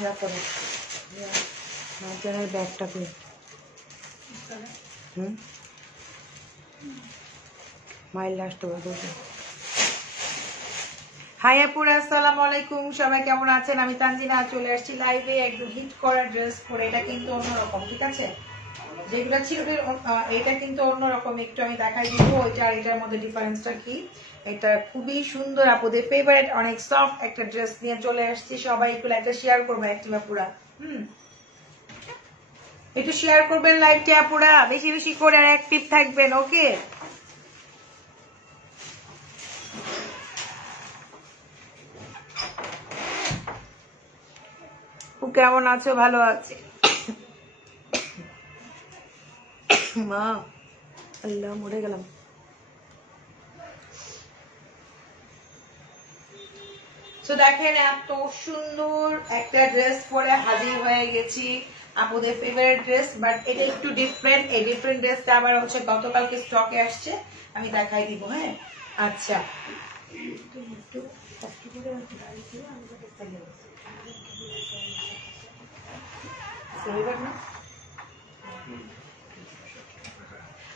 ইয়া করো মার্জানের ব্যাগটা কই মাইল লাস্ট বলবো। হাই আপুরা, আসসালামু আলাইকুম। সবাই কেমন আছেন? আমি তানজিনা চলে আসছি লাইভে একদম হিট করা ড্রেস পরে। এটা কিন্তু অন্যরকম, ঠিক আছে? যেগুলো ছিল এটা কিন্তু অন্যরকম, একটু আমি দেখাই দিব ওইটা আর এটার মধ্যে ডিফারেন্সটা কি। এটা খুবই সুন্দর, আপুদের ফেভারিট, অনেক সফট একটা ড্রেস নিয়ে চলে আসছি। সবাই একটু লাইভটা শেয়ার করবেন একটু আপুরা, একটু শেয়ার করবেন লাইভটা আপুরা, বেশি বেশি করে আর অ্যাক্টিভ থাকবেন। ওকে, কেমন আছো? ভালো আছে মা, আল্লাহ মরে গেলাম। তো দেখেন এত সুন্দর একটা ড্রেস পরে হাজির হয়ে গেছি, আপুদের ফেভারিট ড্রেস। বাট এটা একটু ডিফারেন্ট। এই ডিফারেন্ট ড্রেসটা আবার হচ্ছে গতকালকে স্টকে আসছে, আমি দেখাই দিব। হ্যাঁ, আচ্ছা,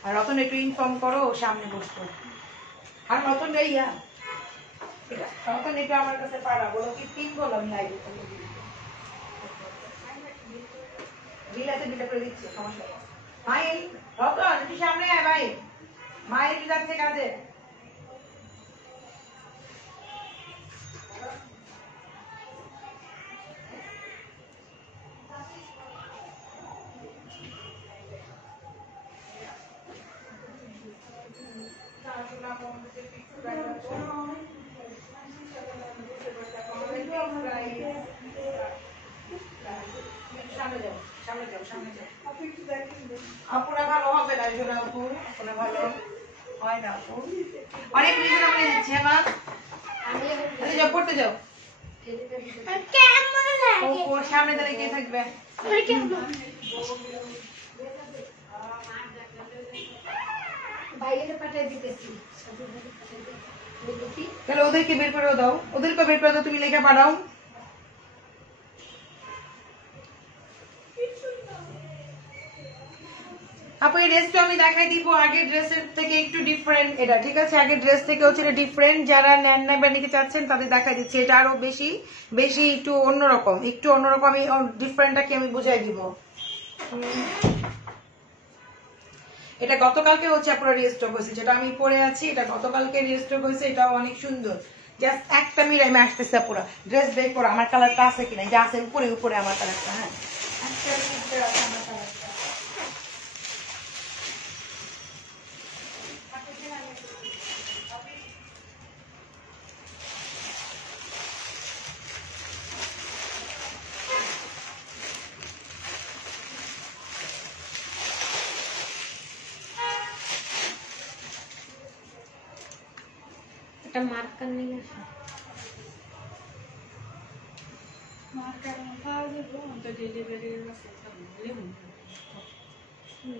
আর রতন একটু ইনফর্ম করো, সামনে বসতো। আর রতন ইয়া রতন একটু আমার কাছে পাড়া বলো, কি পিন বলো, আমি লাইভে বিলাতে বিলে করে দিচ্ছি, সমস্যা নেই। মাইল রতন একটু সামনে আয় ভাই, মাইল যাচ্ছে কাজে। আপুরা ভালো হবে না, জোড়া আপু আপুরা ভালো হয় না। আপু অনেক রিজন আমরা দিচ্ছি। হ্যাঁ মা, যাও পড়তে যাও। ওর সামনে দাঁড়িয়ে কে থাকবে? তাহলে ওদেরকে বের করে দাও, ওদেরকে বের করে দাও, তুমি লেখা পাঠাও। আপু এই ড্রেসটা আমি দেখাই দিব, আগের ড্রেসের থেকে একটু ডিফারেন্ট এটা, ঠিক আছে? আগের ড্রেস থেকে হচ্ছে ডিফারেন্ট, যারা নেন না বা নিতে চাচ্ছেন তাদের দেখাই দিচ্ছি। এটা আরো বেশি বেশি একটু অন্যরকম, একটু অন্যরকম। আমি ডিফারেন্টটা কি আমি বুঝাই দিব। এটা গতকালকে হচ্ছে আপনার রিস্টক হয়েছে, যেটা আমি পরে আছি এটা গতকালকে রিস্টক হয়েছে। এটাও অনেক সুন্দর। জাস্ট একটা মিলাই আসতেছে পুরো ড্রেস বের করো, আমার কালারটা আছে কিনা, যা আছে উপরে উপরে আমার কালারটা। হ্যাঁ, একটা আমার কালারটা। এটা মার্কার নেই,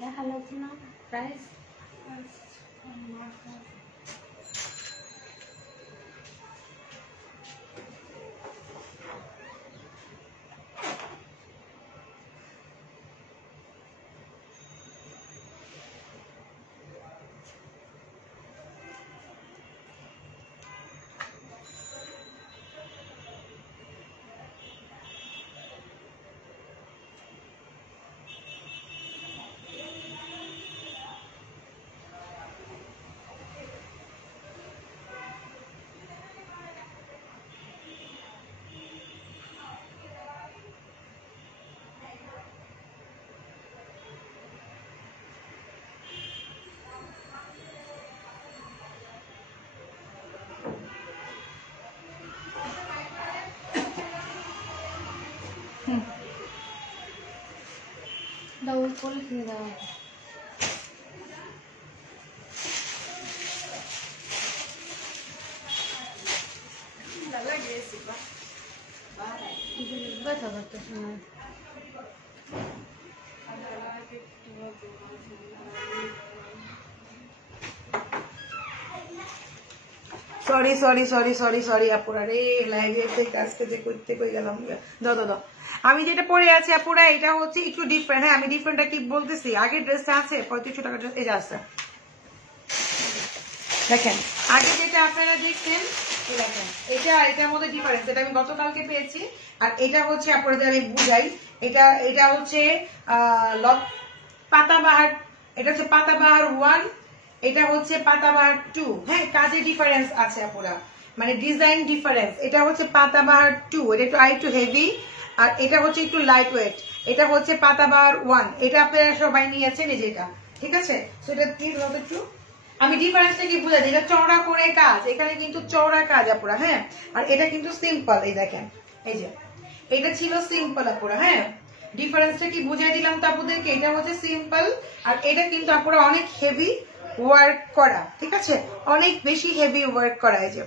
দেখা যাচ্ছে না প্রাইস। দাও পলিথিন দাও। ব্যথা করতেছে না। Sorry sorry sorry sorry sorry আপুরা রে, লাইভে কাজকে করতে কই গেলাম। দাও দাও দাও, আমি যেটা পরে আছি আপুরা এটা হচ্ছে একটু ডিফারেন্ট। হ্যাঁ আমি ডিফারেন্টটা কি বলতেছি, আগের ড্রেসটা আছে 3500 টাকা ড্রেস, এই যে আছে দেখেন। আগে যেটা আপনারা দেখছেন দেখেন, এটা এটার মধ্যে ডিফারেন্স, এটা আমি গতকালকে পেয়েছি। আর এটা হচ্ছে আপনাদের আমি বুঝাই, এটা হচ্ছে পাতাবাহার, এটা হচ্ছে পাতাবাহার 1, এটা হচ্ছে পাতাবাহার 2। হ্যাঁ কাজে ডিফারেন্স আছে আপুরা, মানে ডিজাইন ডিফারেন্স। এটা হচ্ছে পাতাবাহার 2, এটা একটু একটু হেভি, আর এটা হচ্ছে একটু লাইট ওয়েট। এটা হচ্ছে পাতাবাহার 1, এটা আপনারা সবাই নিয়েছেন এই যেটা, ঠিক আছে। সেটা কি হবে একটু আমি ডিফারেন্সটা কি বুঝাই, এটা চওড়া করে কাজ, এখানে কিন্তু চওড়া কাজ আপুরা। হ্যাঁ আর এটা কিন্তু সিম্পল, এই দেখেন এই যে এটা ছিল সিম্পল আপুরা। হ্যাঁ ডিফারেন্সটা কি বুঝাই দিলাম তো আপুদেরকে, এটা হচ্ছে সিম্পল আর এটা কিন্তু আপুরা অনেক হেভি ওয়ার্ক করা, ঠিক আছে, অনেক বেশি হেভি ওয়ার্ক করা, এই যে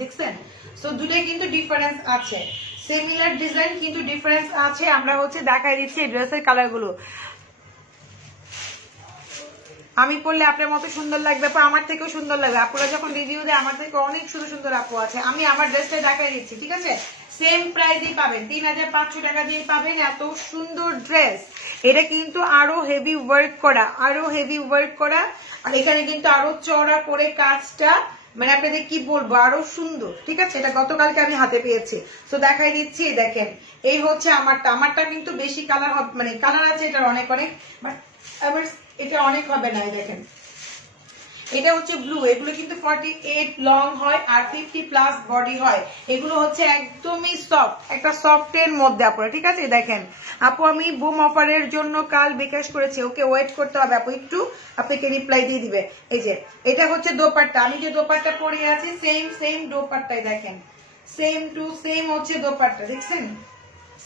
দেখছেন। সো দুটোই কিন্তু ডিফারেন্স আছে, সিমিলার ডিজাইন কিন্তু ডিফারেন্স আছে। আমরা হচ্ছে দেখাই দিচ্ছি এই ড্রেসের কালার গুলো। আমি পরলে আপনার মতো সুন্দর লাগবে, আমার থেকেও সুন্দর লাগবে। আপুরা যখন রিভিউ দেয় আমার থেকে অনেক সুন্দর সুন্দর আপু আছে। আমি আমার ড্রেসটা দেখাই দিচ্ছি, ঠিক আছে। সেম প্রাইসই পাবেন, 3500 টাকা দিয়ে পাবেন এত সুন্দর ড্রেস। এটা কিন্তু আরো হেভি ওয়ার্ক করা, আরো হেভি ওয়ার্ক করা, আর এখানে কিন্তু আরো চওড়া করে কাজটা, মানে আপনাদের কি বলবো আরো সুন্দর, ঠিক আছে। এটা গতকালকে আমি হাতে পেয়েছি, তো দেখাই দিচ্ছি। দেখেন এই হচ্ছে আমারটা কিন্তু বেশি কালার হবে, মানে কালার আছে এটার অনেক অনেক, বাট আবার এটা অনেক হবে না। দেখেন এটা হচ্ছে ব্লু, এগুলো কিন্তু 48 লং হয় আর 50+ বডি হয়। এগুলো হচ্ছে একদমই সফট, একটা সফটের মধ্যে আপনারা, ঠিক আছে। দেখেন আপু আমি বুম অফারের জন্য কাল বিকাশ করেছি, ওকে ওয়েট করতে হবে আপু একটু, আপনাকে রিপ্লাই দিয়ে দিবে। এই যে এটা হচ্ছে দোপাট্টা, আমি যে দোপাট্টা পরে আছি সেম দোপাট্টাই দেখেন, সেম টু সেম হচ্ছে দোপাট্টা, দেখছেন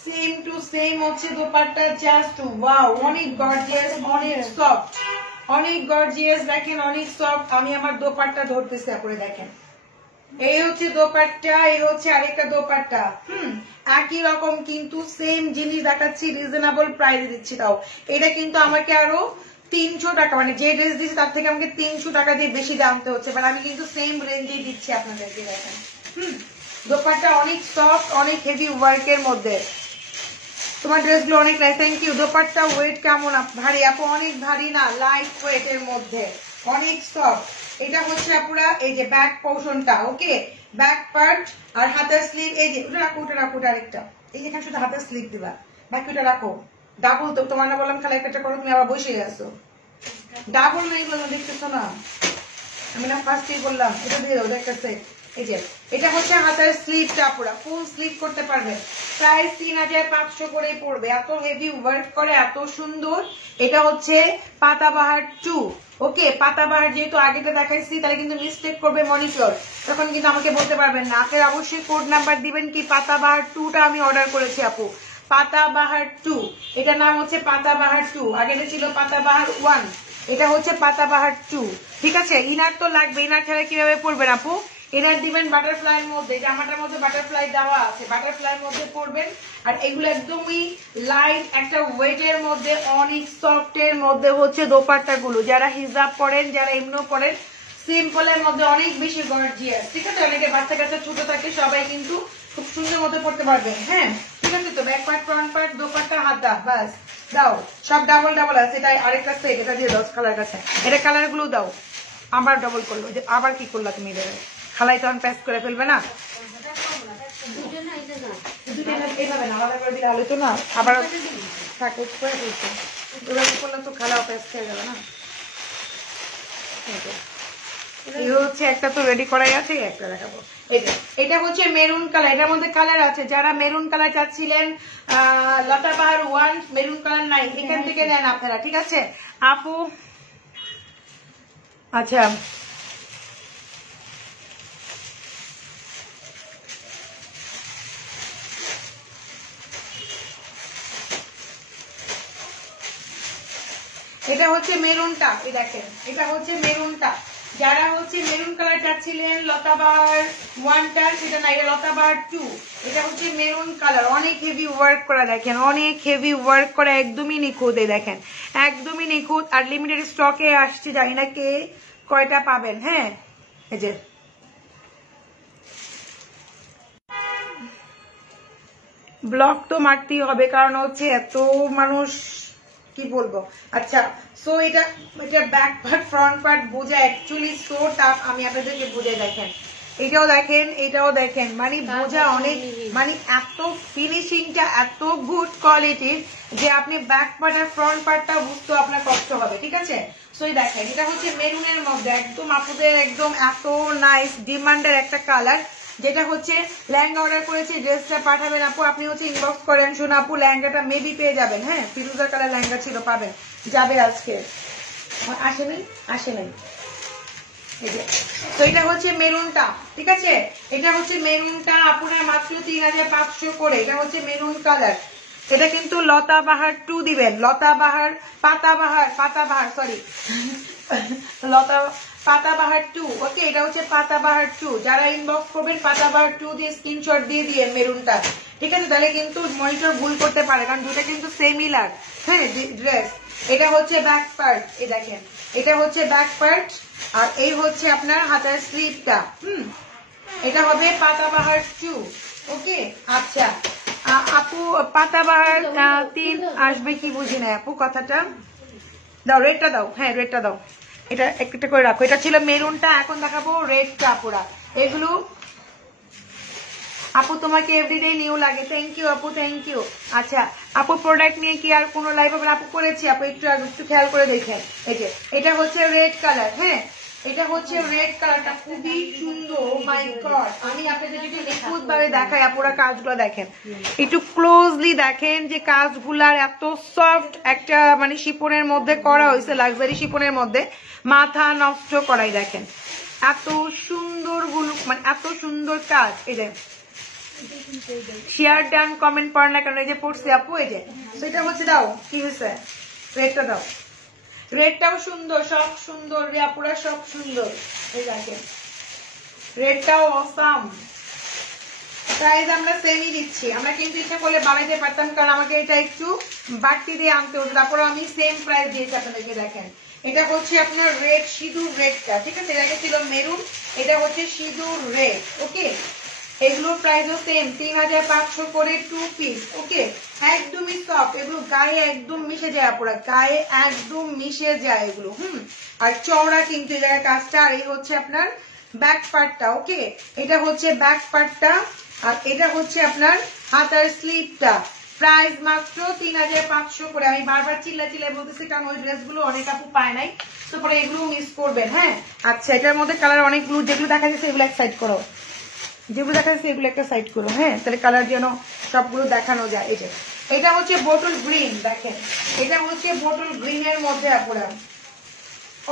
সেম টু সেম হচ্ছে দোপাট্টা। জাস্ট ওয়াও, অনেক গর্জিয়াস, অনেক সফট, অনেক গর্জিয়াস, দেখেন অনেক সফট। আমি আমার দোপাট্টা ধরতেছি আপনারা দেখেন, এই হচ্ছে দোপাট্টা, এই হচ্ছে আরেকটা দোপাট্টা। একই রকম কিন্তু সেম জিনিস দেখাচ্ছি, রিজনেবল প্রাইসে দিচ্ছি। তাও এটা কিন্তু আমাকে আরো 300 টাকা, মানে যে ড্রেস দিচ্ছি তার থেকে আমাকে 300 টাকা দিয়ে বেশি দামতে হচ্ছে, বাট আমি কিন্তু সেম রেঞ্জেই দিচ্ছি আপনাদেরকে। দেখেন দোপাট্টা অনেক সফট, অনেক হেভি ওয়ার্কের মধ্যে। তোমার ড্রেসগুলো অনেক nice, thank you. Dupatta weight কেমন ভারী আপু? অনেক ভারী না, লাইট ওয়েট এর মধ্যে, অনেক সফট। এটা হচ্ছে আপুরা এই যে ব্যাক পোর্শনটা, ওকে ব্যাক পার্ট আর হাতের স্লিভ, এই যে ওটা রাখো, ওটা রাখো, আরেকটা এই যেখানে শুধু হাতের স্লিভ দিবা, বাকি ওটা রাখো। ডাবল তো তোমার না বললাম, খালি একটা করো, তুমি আবার বসে আছো। ডাবল নেই বললাম, দেখতেছো না আমি না ফার্স্টেই বললাম, এটা দিয়ে দাও একটা সেট। এই যে এটা হচ্ছে হাতের স্লিভটা, পুরো ফুল স্লিভ করতে পারবেন, প্রাইস 3500 করে পড়বে। এত হেভি ওয়ার্ক করে, এত সুন্দর। এটা হচ্ছে পাতাবাহার 2, ওকে পাতাবাহার যেহেতু আগেটা দেখাইছি, তাহলে কিন্তু মিস্টেক করবে মনিটর, তখন কিন্তু আমাকে বলতে পারবেন না। আপনার অবশ্যই কোড নাম্বার দিবেন কি পাতাবাহার 2টা আমি অর্ডার করেছি আপু, পাতাবাহার 2, এটার নাম হচ্ছে পাতাবাহার 2, আগেটা ছিল পাতাবাহার 1, এটা হচ্ছে পাতাবাহার 2, ঠিক আছে। ইনার তো লাগবে, ইনার ছাড়া কিভাবে পড়বেন আপু? ইনার দিবেন বাটারফ্লাই এর মধ্যে, জামাটার মধ্যে বাটারফ্লাই দেওয়া আছে, বাটারফ্লাই এর মধ্যে পড়বেন। আর এগুলো একদমই লাইট একটা ওয়েট এর মধ্যে, অনেক সফট এর মধ্যে হচ্ছে দোপাট্টা গুলো। যারা হিজাব পরেন, যারা এমনিও পরেন, সিম্পল এর মধ্যে অনেক বেশি গর্জিয়াস, ঠিক আছে। অনেকে বাচ্চা কাচ্চা ছোট থাকে, সবাই কিন্তু খুব সুন্দর মতো পড়তে পারবেন। হ্যাঁ ঠিক আছে, তো back part, front part, dupatta, হাতা, বাস দাও। সব ডাবল ডাবল আছে, এটা আরেকটা সেট, এটা দিয়ে দাও কালার কাছে, এটা কালার গুলো দাও। আবার ডাবল করলো, আবার কি করলা তুমি? খালাই তখন প্যাক করে ফেলবে না, এইভাবে না, আলাদা করে দিলে আলো তো না, আবার থাকে করে ফেলছে, এভাবে করলে তো খালাও প্যাক খেয়ে যাবে না। এই হচ্ছে একটা তো রেডি করাই আছে, একটা দেখাবো। এটা হচ্ছে মেরুন কালার, এটার মধ্যে কালার আছে। যারা মেরুন কালার চাচ্ছিলেন, লতাবাহার 1 মেরুন কালার নাই, এখান থেকে নেন আপনারা, ঠিক আছে আপু। আচ্ছা এটা হচ্ছে মেরুনটা, এই দেখেন এটা হচ্ছে মেরুনটা। যারা হচ্ছে মেরুন কালার চাচ্ছিলেন লতাবাহার 1টা, সেটা না, এটা লতাবাহার 2, এটা হচ্ছে মেরুন কালার, অনেক হেভি ওয়ার্ক করা, দেখেন অনেক হেভি ওয়ার্ক করা, একদমই নিখুঁত, এই দেখেন একদমই নিখুঁত। আর লিমিটেড স্টকে আসছে, জানি না কে কয়টা পাবেন। হ্যাঁ এই যে ব্লক তো মারতেই হবে, কারণ হচ্ছে এত মানুষ কি বলবো। আচ্ছা, সো এটা ব্যাক পার্ট ফ্রন্ট পার্ট বোঝা অ্যাকচুয়ালি সো টাফ। আমি আপনাদেরকে বুঝে দেখেন, এটাও দেখেন, এটাও দেখেন, মানে বোঝা অনেক, মানে এত ফিনিশিংটা এত গুড কোয়ালিটির যে আপনি ব্যাক পার্ট আর ফ্রন্ট পার্টটা বুঝতে আপনার কষ্ট হবে, ঠিক আছে। সো দেখেন, এটা হচ্ছে মেরুনের মধ্যে একদম আপুদের একদম এত নাইস ডিমান্ডের একটা কালার, যেটা হচ্ছে লেহেঙ্গা অর্ডার করেছি, ড্রেসটা পাঠাবেন আপু, আপনি হচ্ছে ইনবক্স করেন, শুনে আপু লেহেঙ্গাটা মেবি পেয়ে যাবেন। হ্যাঁ, ফিরোজা কালার লেহেঙ্গা ছিল, পাবেন, যাবে আজকে, আসে নাই। তো এটা হচ্ছে মেরুনটা, ঠিক আছে, এটা হচ্ছে মেরুনটা আপনার মাত্র 3500 করে। এটা হচ্ছে মেরুন কালার, এটা কিন্তু লতা বাহার 2 দিবেন, লতা বাহার পাতাবাহার সরি লতা পাতাবাহার 2, ওকে। এটা হচ্ছে পাতাবাহার 2, যারা ইনবক্স করবেন পাতাবাহার 2 দিয়ে স্ক্রিনশট দিয়ে দিয়ে মেরুনটা, ঠিক আছে, তাহলে কিন্তু মনিটর ভুল করতে পারে, কারণ দুটো কিন্তু সিমিলার। হ্যাঁ, ড্রেস। এটা হচ্ছে ব্যাক পার্ট, এই দেখেন, এটা হচ্ছে ব্যাক পার্ট, আর এই হচ্ছে আপনার হাতার স্লিভটা। এটা হবে পাতাবাহার 2, ওকে। আচ্ছা আপু, পাতাবাহার 3 আসবে কি বুঝি না আপু, কথাটা দাও, রেডটা দাও, হ্যাঁ রেডটা দাও, এটা একটা করে রাখো। এটা ছিল মেরুনটা, এখন দেখাবো রেডটা আপুরা। এগুলো আপু তোমাকে এভরিডে নিউ লাগে, থ্যাংক ইউ আপু, থ্যাংক ইউ। আচ্ছা আপু, প্রোডাক্ট নিয়ে কি আর কোনো লাইভ হবে? আপু করেছি আপু, একটু খেয়াল করে দেখেন। এই যে এটা হচ্ছে রেড কালার, হ্যাঁ, এটা হচ্ছে রেড কালারটা খুবই সুন্দর। মাই গড, আমি আপনাদের যদি নিখুঁত ভাবে দেখাই, আপুরা কাজগুলো দেখেন, একটু ক্লোজলি দেখেন যে কাজগুলার এত সফট একটা মানে শিপনের মধ্যে করা হয়েছে, লাক্সারি শিপনের মধ্যে, মাথা নষ্ট করাই দেখেন, এত সুন্দর গুলো, মানে এত সুন্দর কাজ। এই যে শেয়ার ডান, কমেন্ট পড়ে না কেন, এই যে পড়ছে আপু, এই যে সেটা হচ্ছে, দাও কি হয়েছে, রেডটা দাও, রেডটাও সুন্দর, সব সুন্দর রে আপুরা, সব সুন্দর। এই দেখেন রেডটাও অসাম। প্রাইস আমরা সেমই দিচ্ছি, আমরা কিন্তু ইচ্ছা করলে বাড়াইতে পারতাম, কারণ আমাকে এটা একটু বাড়তি দিয়ে আনতে হতো, তারপর আমি সেম প্রাইস দিয়েছি আপনাদেরকে। দেখেন এটা হচ্ছে আপনার রেড, সিঁদুর রেডটা, ঠিক আছে, এটা ছিল মেরুন, এটা হচ্ছে সিঁদুর রেড, ওকে। এগুলোর প্রাইসও সেম, 3500 করে 2 পিস, ওকে। একদমই সফট, এগুলো গায়ে একদম মিশে যায় আপুরা, গায়ে একদম মিশে যায় এগুলো। আর চওড়া কিন্তু এই জায়গায় কাজটা, আর এই হচ্ছে আপনার ব্যাক পার্টটা, ওকে। এটা হচ্ছে ব্যাক পার্টটা, আর এটা হচ্ছে আপনার হাতার স্লিভটা। প্রাইস মাত্র 3500 করে। আমি বারবার চিল্লাই বলতেছি, কারণ ওই ড্রেসগুলো অনেক আপু পায় নাই, তো পরে এগুলো মিস করবেন। হ্যাঁ, আচ্ছা, এটার মধ্যে কালার অনেকগুলো, যেগুলো দেখা যাচ্ছে এগুলো এক সাইড করো, যেগুলো দেখা যাচ্ছে এগুলো একটা সাইড করো, হ্যাঁ, তাহলে কালার যেন সবগুলো দেখানো যায়। এই যে এটা হচ্ছে বোটল গ্রিন, দেখেন এটা হচ্ছে বোটল গ্রিনের মধ্যে আপুরা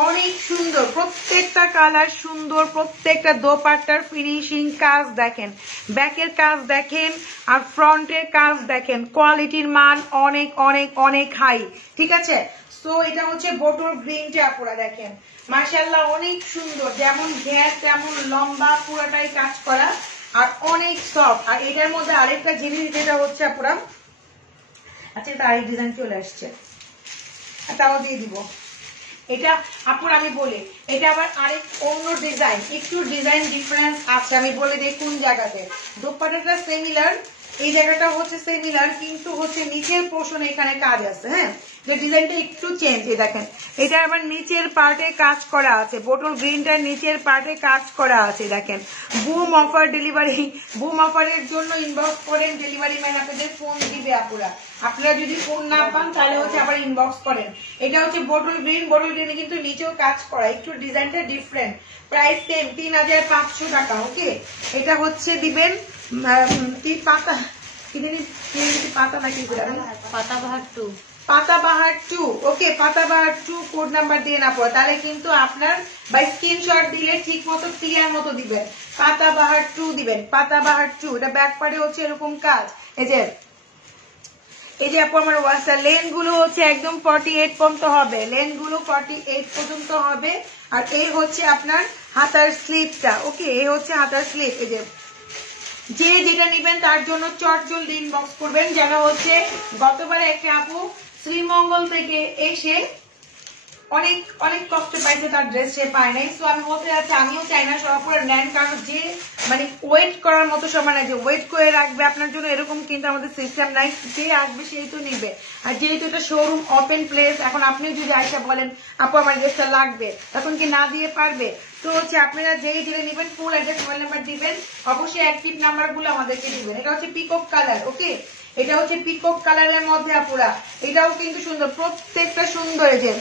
অনেক সুন্দর, প্রত্যেকটা কালার সুন্দর, প্রত্যেকটা দোপাট্টার ফিনিশিং কাজ দেখেন, ব্যাকের কাজ দেখেন, আর ফ্রন্টের কাজ দেখেন, কোয়ালিটির মান অনেক অনেক অনেক হাই, ঠিক আছে। সো এটা হচ্ছে বোটল গ্রিনটা আপুরা দেখেন, মাশাআল্লাহ অনেক সুন্দর, যেমন ঘের তেমন লম্বা, পুরোটাই কাজ করা, আর অনেক সফট। আর এটার মধ্যে আরেকটা জিনিস যেটা হচ্ছে আপুরা, আচ্ছা এটা আরেক ডিজাইন চলে আসছে, তাও দিয়ে দিব। এটা আপুর আমি বলি, এটা আবার আরেক অন্য ডিজাইন, একটু ডিজাইন ডিফারেন্স আছে, আমি বলে দিই কোন জায়গাতে। দোপাট্টাটা সিমিলার, এই জায়গাটা হচ্ছে সিমিলার, কিন্তু হচ্ছে নিচের পোর্শনে এখানে কাজ আছে। হ্যাঁ, যে ডিজাইনটা একটু চেঞ্জ, এই দেখেন এটা আবার নিচের পার্টে কাজ করা আছে, বোটল গ্রিনটার নিচের পার্টে কাজ করা আছে। দেখেন বুম অফার ডেলিভারি, বুম অফারের জন্য ইনবক্স করেন, ডেলিভারি ম্যান আপনাদের ফোন দিবে আপুরা, আপনারা যদি ফোন না পান তাহলে হচ্ছে আবার ইনবক্স করেন। এটা হচ্ছে বোটল গ্রিন, বোটল গ্রিনে কিন্তু নিচেও কাজ করা, একটু ডিজাইনটা ডিফারেন্ট, প্রাইস সেম 3500 টাকা, ওকে। এটা হচ্ছে দিবেন পাতা, কি জানি পাতা নাকি পাতাবাহার 2, পাতাবাহার 2, ওকে। পাতাবাহার 2 কোড নাম্বার দিয়ে না পড়ে, তাহলে কিন্তু আপনার বাই স্ক্রিনশট দিলে ঠিক মতো ক্লিয়ার মতো দিবেন, পাতাবাহার 2 দিবেন, পাতাবাহার 2। এটা ব্যাক পার্টে হচ্ছে এরকম কাজ, এই যে আপু আমার ওয়াসার লেন গুলো হচ্ছে একদম 48 পর্যন্ত হবে, লেন গুলো 48 পর্যন্ত হবে। আর এই হচ্ছে আপনার হাতার স্লিভটা, ওকে, এই হচ্ছে হাতার স্লিভ। এই যে যেটা নিবেন তার জন্য চট জলদি ইনবক্স করবেন, যেন হচ্ছে গতবারে একটা আপু শ্রীমঙ্গল থেকে এসে অনেক অনেক কষ্ট পাইছে তার ড্রেস সে পায় নাই। তো আমি বলতে যাচ্ছি আমিও চাই না সব করে নেন, কারণ যে মানে ওয়েট করার মতো সময় নাই যে ওয়েট করে রাখবে আপনার জন্য, এরকম কিন্তু আমাদের সিস্টেম নাই। যে আসবে সেই তো নিবে। আর যেহেতু এটা শোরুম ওপেন প্লেস, এখন আপনিও যদি আইসা বলেন আপু আমার ড্রেসটা লাগবে, তখন কি না দিয়ে পারবে? তো হচ্ছে আপনারা যেই দিলে নেবেন ফুল অ্যাড্রেস মোবাইল নাম্বার দিবেন, অবশ্যই অ্যাক্টিভ নাম্বার গুলো আমাদেরকে দিবেন। এটা হচ্ছে পিকক কালার, ওকে, এটা হচ্ছে পিকক কালারের মধ্যে আপুরা, এটাও কিন্তু সুন্দর, প্রত্যেকটা সুন্দর। এই যে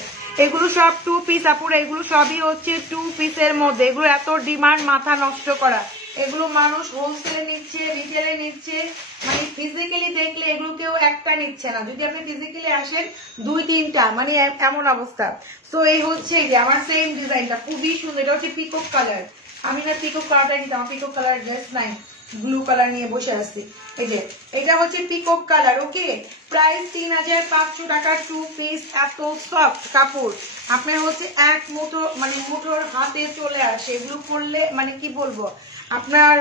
এগুলো সব 2 পিস আপুরা, এগুলো সবই হচ্ছে 2 পিসের মধ্যে। এগুলো এত ডিমান্ড, মাথা নষ্ট করা। এগুলো মানুষ হোলসেলে নিচ্ছে, রিটেলে নিচ্ছে, মানে ফিজিক্যালি দেখলে এগুলো কেউ একটা নিচ্ছে না। যদি আপনি ফিজিক্যালি আসেন 2-3টা, মানে এমন অবস্থা। তো এই হচ্ছে যে আমার সেম ডিজাইনটা খুবই সুন্দর, এটা হচ্ছে পিকক কালার। আমি না পিকক কালারটা নিতাম, আমার পিকক কালার ড্রেস নাই, ব্লু কালার নিয়ে বসে আসছি। এই যে এটা হচ্ছে পিকক কালার, ওকে, প্রাইস 3500 টাকা 2 পিস। এত সফট কাপড়, আপনার হচ্ছে এক মুঠো মানে মুঠোর হাতে চলে আসে। এগুলো করলে মানে কি বলবো আপনার,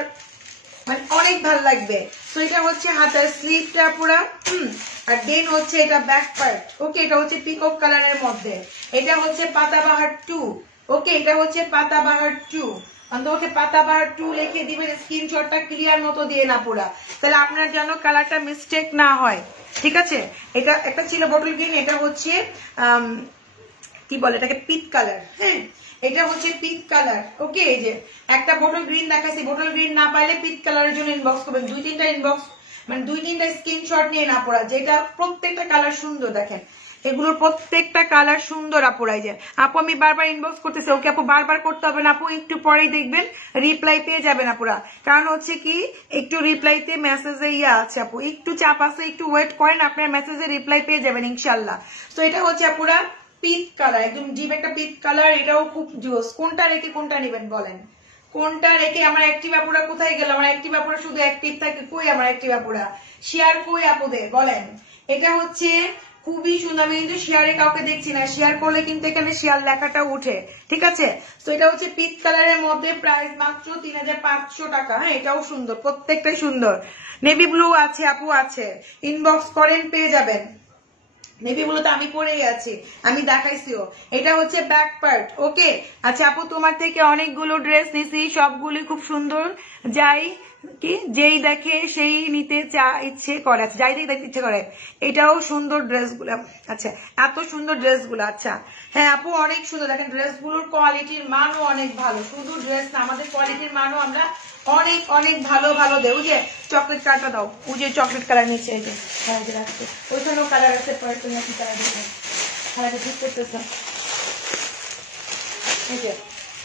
মানে অনেক ভালো লাগবে। তো এটা হচ্ছে হাতের স্লিভটা পুরা, আর দেন হচ্ছে এটা ব্যাক পার্ট, ওকে, এটা হচ্ছে পিকক কালারের মধ্যে। এটা হচ্ছে পাতাবাহার 2, ওকে, এটা হচ্ছে পাতাবাহার 2। অন্তত পাতাবাহার 2 লিখে দিবেন, স্ক্রিনশটটা ক্লিয়ার মতো দিয়ে না পুরা, তাহলে আপনার যেন কালারটা মিস্টেক না হয়, ঠিক আছে? এটা একটা ছিল বটল গ্রিন, এটা হচ্ছে কি বলে এটাকে, পিট কালার। হ্যাঁ, এটা হচ্ছে পিট কালার, ওকে। এই যে একটা বটল গ্রিন দেখাচ্ছি, বটল গ্রিন না পাইলে পিট কালারের জন্য ইনবক্স করবেন। 2-3টা ইনবক্স মানে 2-3টা স্ক্রিনশট নিয়ে না পড়া, যেটা প্রত্যেকটা কালার সুন্দর। দেখেন এগুলোর প্রত্যেকটা কালার সুন্দর আপুরা। এই যে আপু আমি বারবার ইনবক্স করতেছি, ওকে আপু বারবার করতে হবে না আপু, একটু পরেই দেখবেন রিপ্লাই পেয়ে যাবেন আপুরা। কারণ হচ্ছে কি একটু রিপ্লাইতে মেসেজে আছে আপু, একটু চাপ আছে, একটু ওয়েট করেন, আপনার মেসেজে রিপ্লাই পেয়ে যাবেন ইনশাল্লাহ। তো এটা হচ্ছে আপুরা পিচ কালার, একদম ডিপ একটা পিচ কালার, এটাও খুব জোস। কোনটা রেখে কোনটা নেবেন বলেন, কোনটা রেখে? আমার অ্যাক্টিভ আপুরা কোথায় গেল? আমার অ্যাক্টিভ আপুরা শুধু অ্যাক্টিভ থাকে, কই আমার অ্যাক্টিভ আপুরা? শেয়ার কই আপুদের বলেন? এটা হচ্ছে খুবই সুন্দর, আমি কিন্তু শেয়ারে কাউকে দেখছি না, শেয়ার করলে কিন্তু এখানে শেয়ার লেখাটা উঠে, ঠিক আছে? তো এটা হচ্ছে পিচ কালারের মধ্যে, প্রাইস মাত্র 3500 টাকা। হ্যাঁ, এটাও সুন্দর, প্রত্যেকটাই সুন্দর। নেভি ব্লু আছে আপু, আছে, ইনবক্স করেন পেয়ে যাবেন। নেভি ব্লুতে আমি পরেই আছি, আমি দেখাইছিও। এটা হচ্ছে ব্যাক পার্ট, ওকে। আচ্ছা আপু তোমার থেকে অনেকগুলো ড্রেস নিছি, সবগুলি খুব সুন্দর, যাই কি যেই দেখে সেই নিতে ইচ্ছে করে, আচ্ছা যাই দেখতে ইচ্ছে করে। এটাও সুন্দর ড্রেসগুলো, আচ্ছা এত সুন্দর ড্রেসগুলো। আচ্ছা হ্যাঁ আপু অনেক সুন্দর, দেখেন ড্রেসগুলোর কোয়ালিটির মানও অনেক ভালো, শুধু ড্রেস না আমাদের কোয়ালিটির মানও আমরা অনেক অনেক ভালো ভালো দেয়। ওই যে চকলেট কালারটা দাও, ওই যে চকলেট কালার নিচ্ছে, এই যে রাখছে, ওইখানেও কালার আছে, পরে তুমি কি কালার দেবে, কালারটা ঠিক করতেছে। এই যে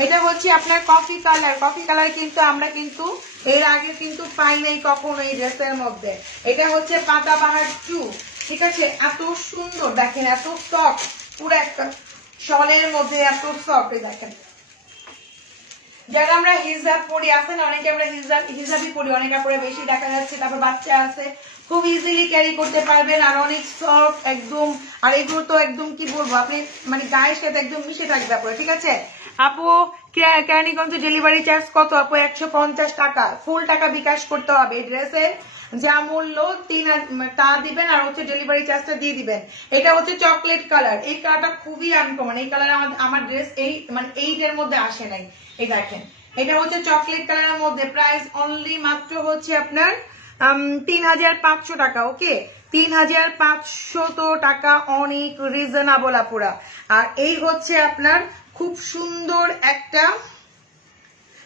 এটা হচ্ছে আপনার কফি কালার, কফি কালার কিন্তু আমরা কিন্তু এর আগে কিন্তু পাই নাই কখনো এই ড্রেসের মধ্যে। এটা হচ্ছে পাতাবাহার 2, ঠিক আছে? এত সুন্দর, দেখেন এত সফট, পুরো একটা শলের মধ্যে এত সফট। দেখেন যারা আমরা হিজাব পরি, আছে না অনেকে আমরা হিজাবই পরি, অনেক কাপড়ে বেশি দেখা যাচ্ছে, তারপর বাচ্চা আছে, খুব ইজিলি ক্যারি করতে পারবেন, আর অনেক সফট একদম। আর এগুলো তো একদম কি বলবো আপনি মানে গায়ের সাথে একদম মিশে থাকবে আপু, ঠিক আছে? আপু কেরানীগঞ্জ ডেলিভারি চার্জ কত আপু? 150 টাকা, ফুল টাকা বিকাশ করতে হবে। এই ড্রেসের যা মূল্য 3 তা দিবেন, আর হচ্ছে ডেলিভারি চার্জটা দিয়ে দিবেন। এটা হচ্ছে চকলেট কালার, এই কালারটা খুবই আনকমন, এই কালার আমার ড্রেস এই মানে এইটার মধ্যে আসে নাই। এই দেখেন এটা হচ্ছে চকলেট কালারের মধ্যে, প্রাইস অনলি মাত্র হচ্ছে আপনার 3500 টাকা, ওকে। 3500 টাকা অনেক রিজনেবল আপুরা। আর এই হচ্ছে আপনার খুব সুন্দর একটা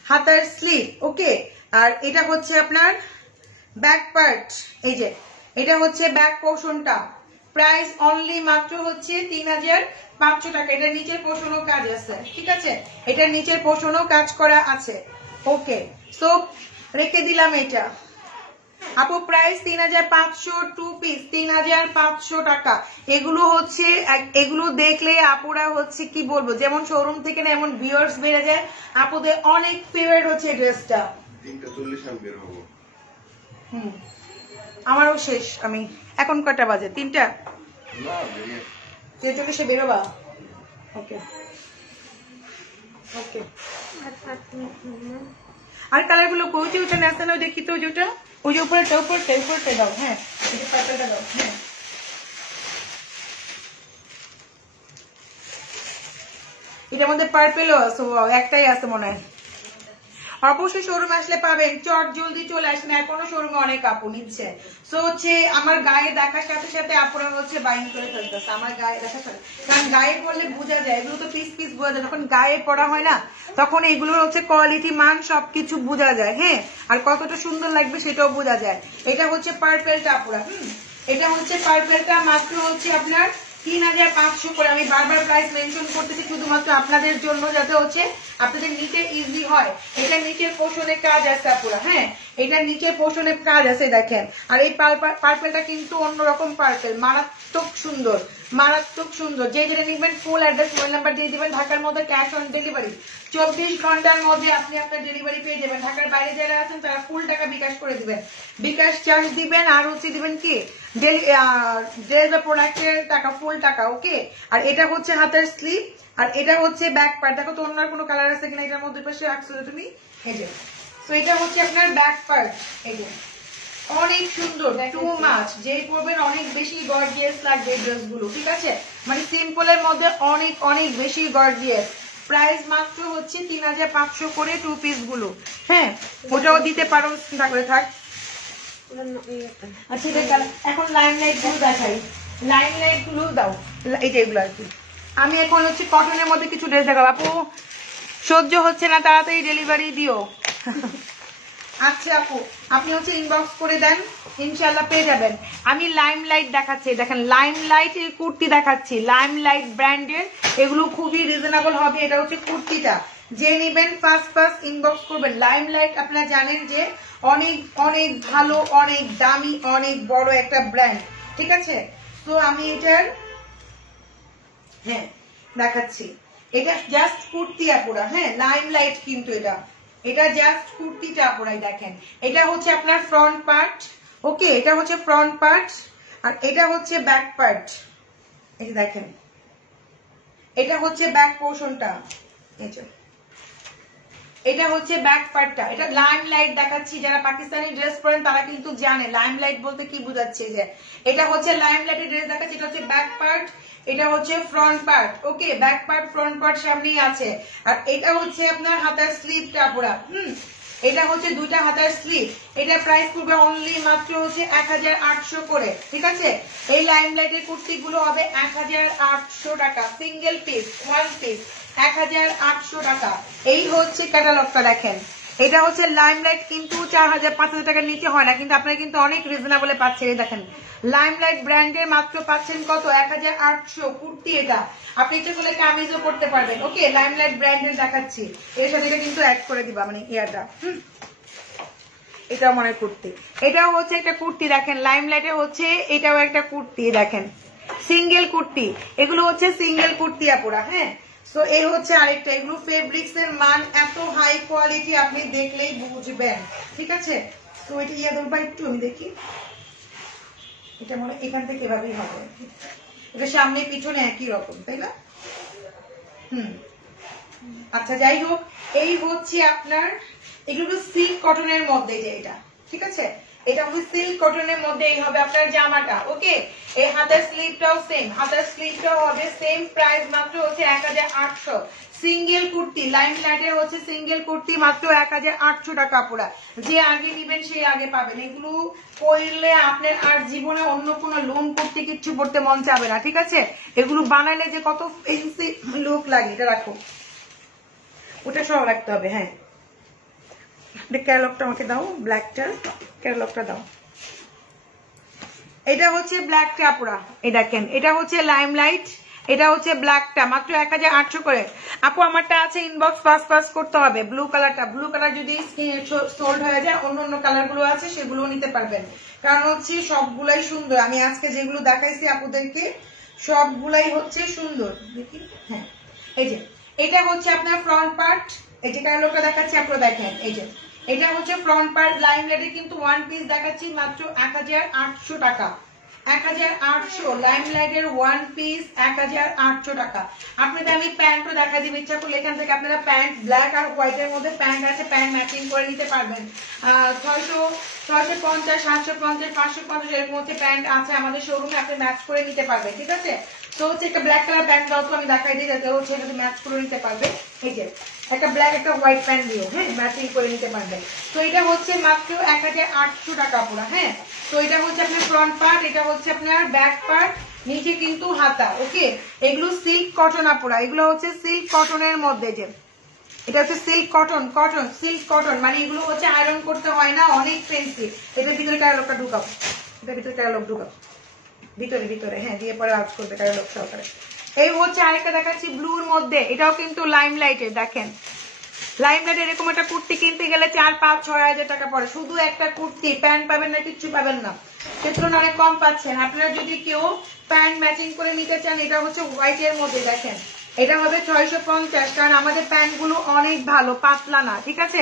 হাতার স্লিভ, ওকে। আর এটা হচ্ছে আপনার ব্যাক পার্ট, এই যে এটা হচ্ছে ব্যাক পোর্শনটা, প্রাইস অনলি মাত্র হচ্ছে 3500 টাকা। এটা নিচের পোর্শনও কাজ আছে, ঠিক আছে? এটা নিচের পোর্শনও কাজ করা আছে, ওকে। সো রেখে দিলাম এটা আপু, প্রাইস 3500, 2 পিস 3500 টাকা। এগুলো হচ্ছে এগুলো দেখলে আপুরা হচ্ছে কি বলবো, যেমন শোরুম থেকে না এমন ভিউয়ার্স বেড়ে যায়, আপুদের অনেক ফেভারিট হচ্ছে ড্রেসটা। 3:40 আমি বের হবো। আমারও শেষ, আমি এখন কটা বাজে? 3টা না, বেরিয়ে 43-এ বেরোবা, ওকে ওকে। আর কালার গুলো কই যে ওটা ন্যাশনাল দেখি তো, ওটা ওই যে উপরটা দাও, হ্যাঁ এই যে পার্পলটা দাও, হ্যাঁ এটার মধ্যে পার্পেলও আছে, একটাই আছে মনে হয়। অবশ্যই শোরুম আসলে পাবেন, চট জলদি চলে আসেন, এখনো শোরুমে অনেক কাপড় নিচ্ছে। সো হচ্ছে আমার গায়ে দেখার সাথে সাথে আপুরা হচ্ছে বাইং করে ফেলতেছে, আমার গায়ে দেখার সাথে, কারণ গায়ে পড়লে বোঝা যায়, এগুলো তো পিস পিস বোঝা যায়, যখন গায়ে পড়া হয় না তখন এগুলোর হচ্ছে কোয়ালিটি মান সবকিছু বোঝা যায়। হ্যাঁ, আর কতটা সুন্দর লাগবে সেটাও বোঝা যায়। এটা হচ্ছে পার্পেলটা আপুরা, এটা হচ্ছে পার্পেলটা মাত্র হচ্ছে আপনার 3500 করে। আমি বারবার প্রাইস মেনশন করতেছি শুধুমাত্র আপনাদের জন্য, যাতে হচ্ছে আপনাদের নিতে ইজি হয়। এটা নিচের পোর্শনে কাজ আছে পুরো, হ্যাঁ এটা নিচের পোর্শনে কাজ আছে দেখেন। আর এই পার্পেলটা কিন্তু অন্যরকম পার্পেল, মারাত্মক সুন্দর, মারাত্মক সুন্দর। যে যেটা নিবেন ফুল অ্যাড্রেস মোবাইল নাম্বার দিয়ে দিবেন, ঢাকার মধ্যে ক্যাশ অন ডেলিভারি 24 ঘন্টার মধ্যে আপনি আপনার ডেলিভারি পেয়ে যাবেন। ঢাকার বাইরে যারা আছেন তারা ফুল টাকা বিকাশ করে দিবেন, বিকাশ চার্জ দিবেন, আর হচ্ছে দিবেন কি ড্রেস বা প্রোডাক্টের টাকা, ফুল টাকা। ওকে, আর এটা হচ্ছে হাতের স্লিপ, আর এটা হচ্ছে ব্যাক পার্ট। দেখো তো অন্য কোনো কালার আছে কিনা এটার মধ্যে, পাশে রাখছো তুমি, এই যে। তো এটা হচ্ছে আপনার ব্যাক পার্ট, এই যে অনেক সুন্দর, টু মাচ, যেই পরবেন অনেক বেশি গর্জিয়াস লাগবে ড্রেস গুলো, ঠিক আছে, মানে সিম্পলের মধ্যে অনেক অনেক বেশি গর্জিয়াস। প্রাইস মাত্র হচ্ছে 3500 করে টু পিস গুলো। হ্যাঁ, ওটাও দিতে পারো, চিন্তা করে থাক। আচ্ছা এখন লাইমলাইট গুলো দেখাই, লাইমলাইট গুলো দাও, এই যে এগুলো আর কি। আমি এখন হচ্ছে কটনের মধ্যে কিছু ড্রেস দেখাবো, আপু সহ্য হচ্ছে না, তাড়াতাড়ি ডেলিভারি দিও। আচ্ছা আপু, আপনি হচ্ছে ইনবক্স করে দেন, ইনশাল্লাহ পেয়ে যাবেন। আমি লাইমলাইট দেখাচ্ছি, দেখেন লাইমলাইট এই কুর্তি দেখাচ্ছি, লাইমলাইট ব্র্যান্ডের, এগুলো খুবই রিজনেবল হবে। এটা হচ্ছে কুর্তিটা, যে নিবেন ফার্স্ট ফার্স্ট ইনবক্স করবেন। লাইমলাইট আপনারা জানেন যে অনেক অনেক ভালো, অনেক দামি, অনেক বড় একটা ব্র্যান্ড, ঠিক আছে। তো আমি এটার হ্যাঁ দেখাচ্ছি, এটা জাস্ট কুর্তি আপুরা, হ্যাঁ লাইমলাইট কিন্তু এটা জাস্ট কুর্তিটা আপুরাই দেখেন। এটা হচ্ছে আপনার ফ্রন্ট পার্ট, ওকে, এটা হচ্ছে ফ্রন্ট পার্ট, আর এটা হচ্ছে ব্যাক পার্ট, এই যে দেখেন, এটা হচ্ছে ব্যাক পোর্শনটা, এটা হচ্ছে ব্যাক পার্টটা। এটা লাইমলাইট দেখাচ্ছি, যারা পাকিস্তানি ড্রেস পরেন তারা কিন্তু জানে লাইমলাইট বলতে কি বোঝাচ্ছে। যে এটা হচ্ছে লাইমলাইটের ড্রেস দেখাচ্ছি, এটা হচ্ছে ব্যাক পার্ট, এটা হচ্ছে ফ্রন্ট পার্ট, ওকে, ব্যাক পার্ট ফ্রন্ট পার্ট সামনেই আছে। আর এটা হচ্ছে আপনার হাতের স্লিভটা পুরা, এটা হচ্ছে দুইটা হাতের স্লিভ। এটা প্রাইস পড়বে অনলি মাত্র হচ্ছে 1800 করে, ঠিক আছে। এই লাইমলাইটের কুর্তি গুলো হবে 1800 টাকা, সিঙ্গেল পিস, ওয়ান পিস 1800 টাকা। এই হচ্ছে ক্যাটালগটা দেখেন, এটা হচ্ছে লাইমলাইট, কিন্তু 4000-5000 টাকার নিচে হয় না, কিন্তু আপনারা কিন্তু অনেক রিজনেবলে পাচ্ছেন। এই দেখেন লাইমলাইট ব্র্যান্ডের মাত্র পাচ্ছেন কত, 1800 কুর্তি। এটা আপনি ইচ্ছে করলে কামিজও করতে পারবেন, ওকে। লাইমলাইট ব্র্যান্ডের দেখাচ্ছি, এর সাথে এটা কিন্তু অ্যাড করে দিবা, মানে ইয়াটা, এটাও মনে কুর্তি, এটাও হচ্ছে একটা কুর্তি দেখেন, লাইমলাইটে হচ্ছে এটাও একটা কুর্তি দেখেন, সিঙ্গেল কুর্তি, এগুলো হচ্ছে সিঙ্গেল কুর্তি আপুরা, হ্যাঁ। তো এই হচ্ছে আরেকটা, এগুলো ফেব্রিক্স এর মান এত হাই কোয়ালিটি আপনি দেখলেই বুঝবেন, ঠিক আছে। তো এটা ইয়ে ধরবা একটু, আমি দেখি, এটা মনে এখান থেকে এভাবেই হবে, এটা সামনে পিছনে একই রকম, তাই না? আচ্ছা যাই হোক, এই হচ্ছে আপনার এগুলো সিল্ক কটনের মধ্যে, যে এটা, ঠিক আছে, এটা হবে সিল্ক কটনের মধ্যে, এই হবে আপনার জামাটা, ওকে। এই হাতের স্লিভটাও সেম, হাতের স্লিভটাও হবে সেম, প্রাইস মাত্র হচ্ছে 1800। সিঙ্গেল কুর্তি, লাইমলাইটের হচ্ছে সিঙ্গেল কুর্তি মাত্র 1800 টাকা পুরা। যে আগে নিবেন সেই আগে পাবেন। এগুলো পরলে আপনার আর জীবনে অন্য কোনো লোন করতে কিচ্ছু পড়তে মন চাবে না, ঠিক আছে। এগুলো বানালে যে কত ফেন্সি লুক লাগে, এটা রাখো, ওটা সব রাখতে হবে, হ্যাঁ। ক্যাটালগটা আমাকে দাও, ব্ল্যাকটা ক্যাটালগটা দাও। এটা হচ্ছে ব্ল্যাকটা আপুরা, এই দেখেন, এটা হচ্ছে লাইমলাইট, এটা হচ্ছে ব্ল্যাকটা, মাত্র 1800 করে। আপু আমারটা আছে, ইনবক্স পাস করতে হবে। ব্লু কালারটা, ব্লু কালার যদি সোল্ড হয়ে যায়, অন্য অন্য কালার গুলো আছে সেগুলো নিতে পারবেন, কারণ হচ্ছে সবগুলাই সুন্দর। আমি আজকে যেগুলো দেখাইছি আপুদেরকে সবগুলাই হচ্ছে সুন্দর, দেখি, হ্যাঁ। এই যে এটা হচ্ছে আপনার ফ্রন্ট পার্ট, এই যে ক্যাটালগটা দেখাচ্ছি আপনারা দেখেন, এই যে এটা হচ্ছে ফ্রন্ট পার্ট। লাইমলাইটে কিন্তু ওয়ান পিস দেখাচ্ছি মাত্র 1800 টাকা, 1800 লাইমলাইটের ওয়ান পিস 1800 টাকা। আপনাদের আমি প্যান্টও দেখা দিব, ইচ্ছা করলে এখান থেকে আপনারা প্যান্ট ব্ল্যাক আর হোয়াইটের মধ্যে প্যান্ট আছে, প্যান্ট ম্যাচিং করে নিতে পারবেন। 650, 750, 550 এর মধ্যে প্যান্ট আছে আমাদের শোরুমে, আপনি ম্যাচ করে নিতে পারবেন। ঠিক আছে, তো হচ্ছে একটা ব্ল্যাক কালার প্যান্ট দাও তো আমি দেখাই দিই, যাতে হচ্ছে এটা ম্যাচ করে নিতে পারবে। এই যে একটা ব্ল্যাক একটা হোয়াইট প্যান্ট দিও, হ্যাঁ, ম্যাচিং করে নিতে পারবেন। তো এটা হচ্ছে মাত্র 1800 টাকা পুরা। হ্যাঁ, তো এটা হচ্ছে আপনার ফ্রন্ট পার্ট, এটা হচ্ছে আপনার ব্যাক পার্ট, নিচে কিন্তু হাতা। ওকে, এগুলো সিল্ক কটন আপুরা, এগুলো হচ্ছে সিল্ক কটনের মধ্যে, যে এটা হচ্ছে সিল্ক কটন, সিল্ক কটন, মানে এগুলো হচ্ছে আয়রন করতে হয় না, অনেক ফেন্সি। এটার ভিতরে ক্যাটালগটা ঢুকাও, এটার ভিতরে ক্যাটালগ ঢুকাও, ভিতরে হ্যাঁ, দিয়ে পরে আউট করবে ক্যাটালগ সহকারে। এই হচ্ছে আরেকটা দেখাচ্ছি ব্লুর মধ্যে, এটাও কিন্তু লাইমলাইটের। দেখেন লাইমলাইটের এরকম একটা কুর্তি কিনতে গেলে 4, 5, 6 হাজার টাকা পড়ে, শুধু একটা কুর্তি, প্যান্ট পাবেন না, কিচ্ছু পাবেন না, সেগুলো অনেক কম পাচ্ছেন। আপনারা যদি কেউ প্যান্ট ম্যাচিং করে নিতে চান, এটা হচ্ছে হোয়াইটের মধ্যে, দেখেন এটা হবে 650, কারণ আমাদের প্যান্ট গুলো অনেক ভালো, পাতলা না, ঠিক আছে,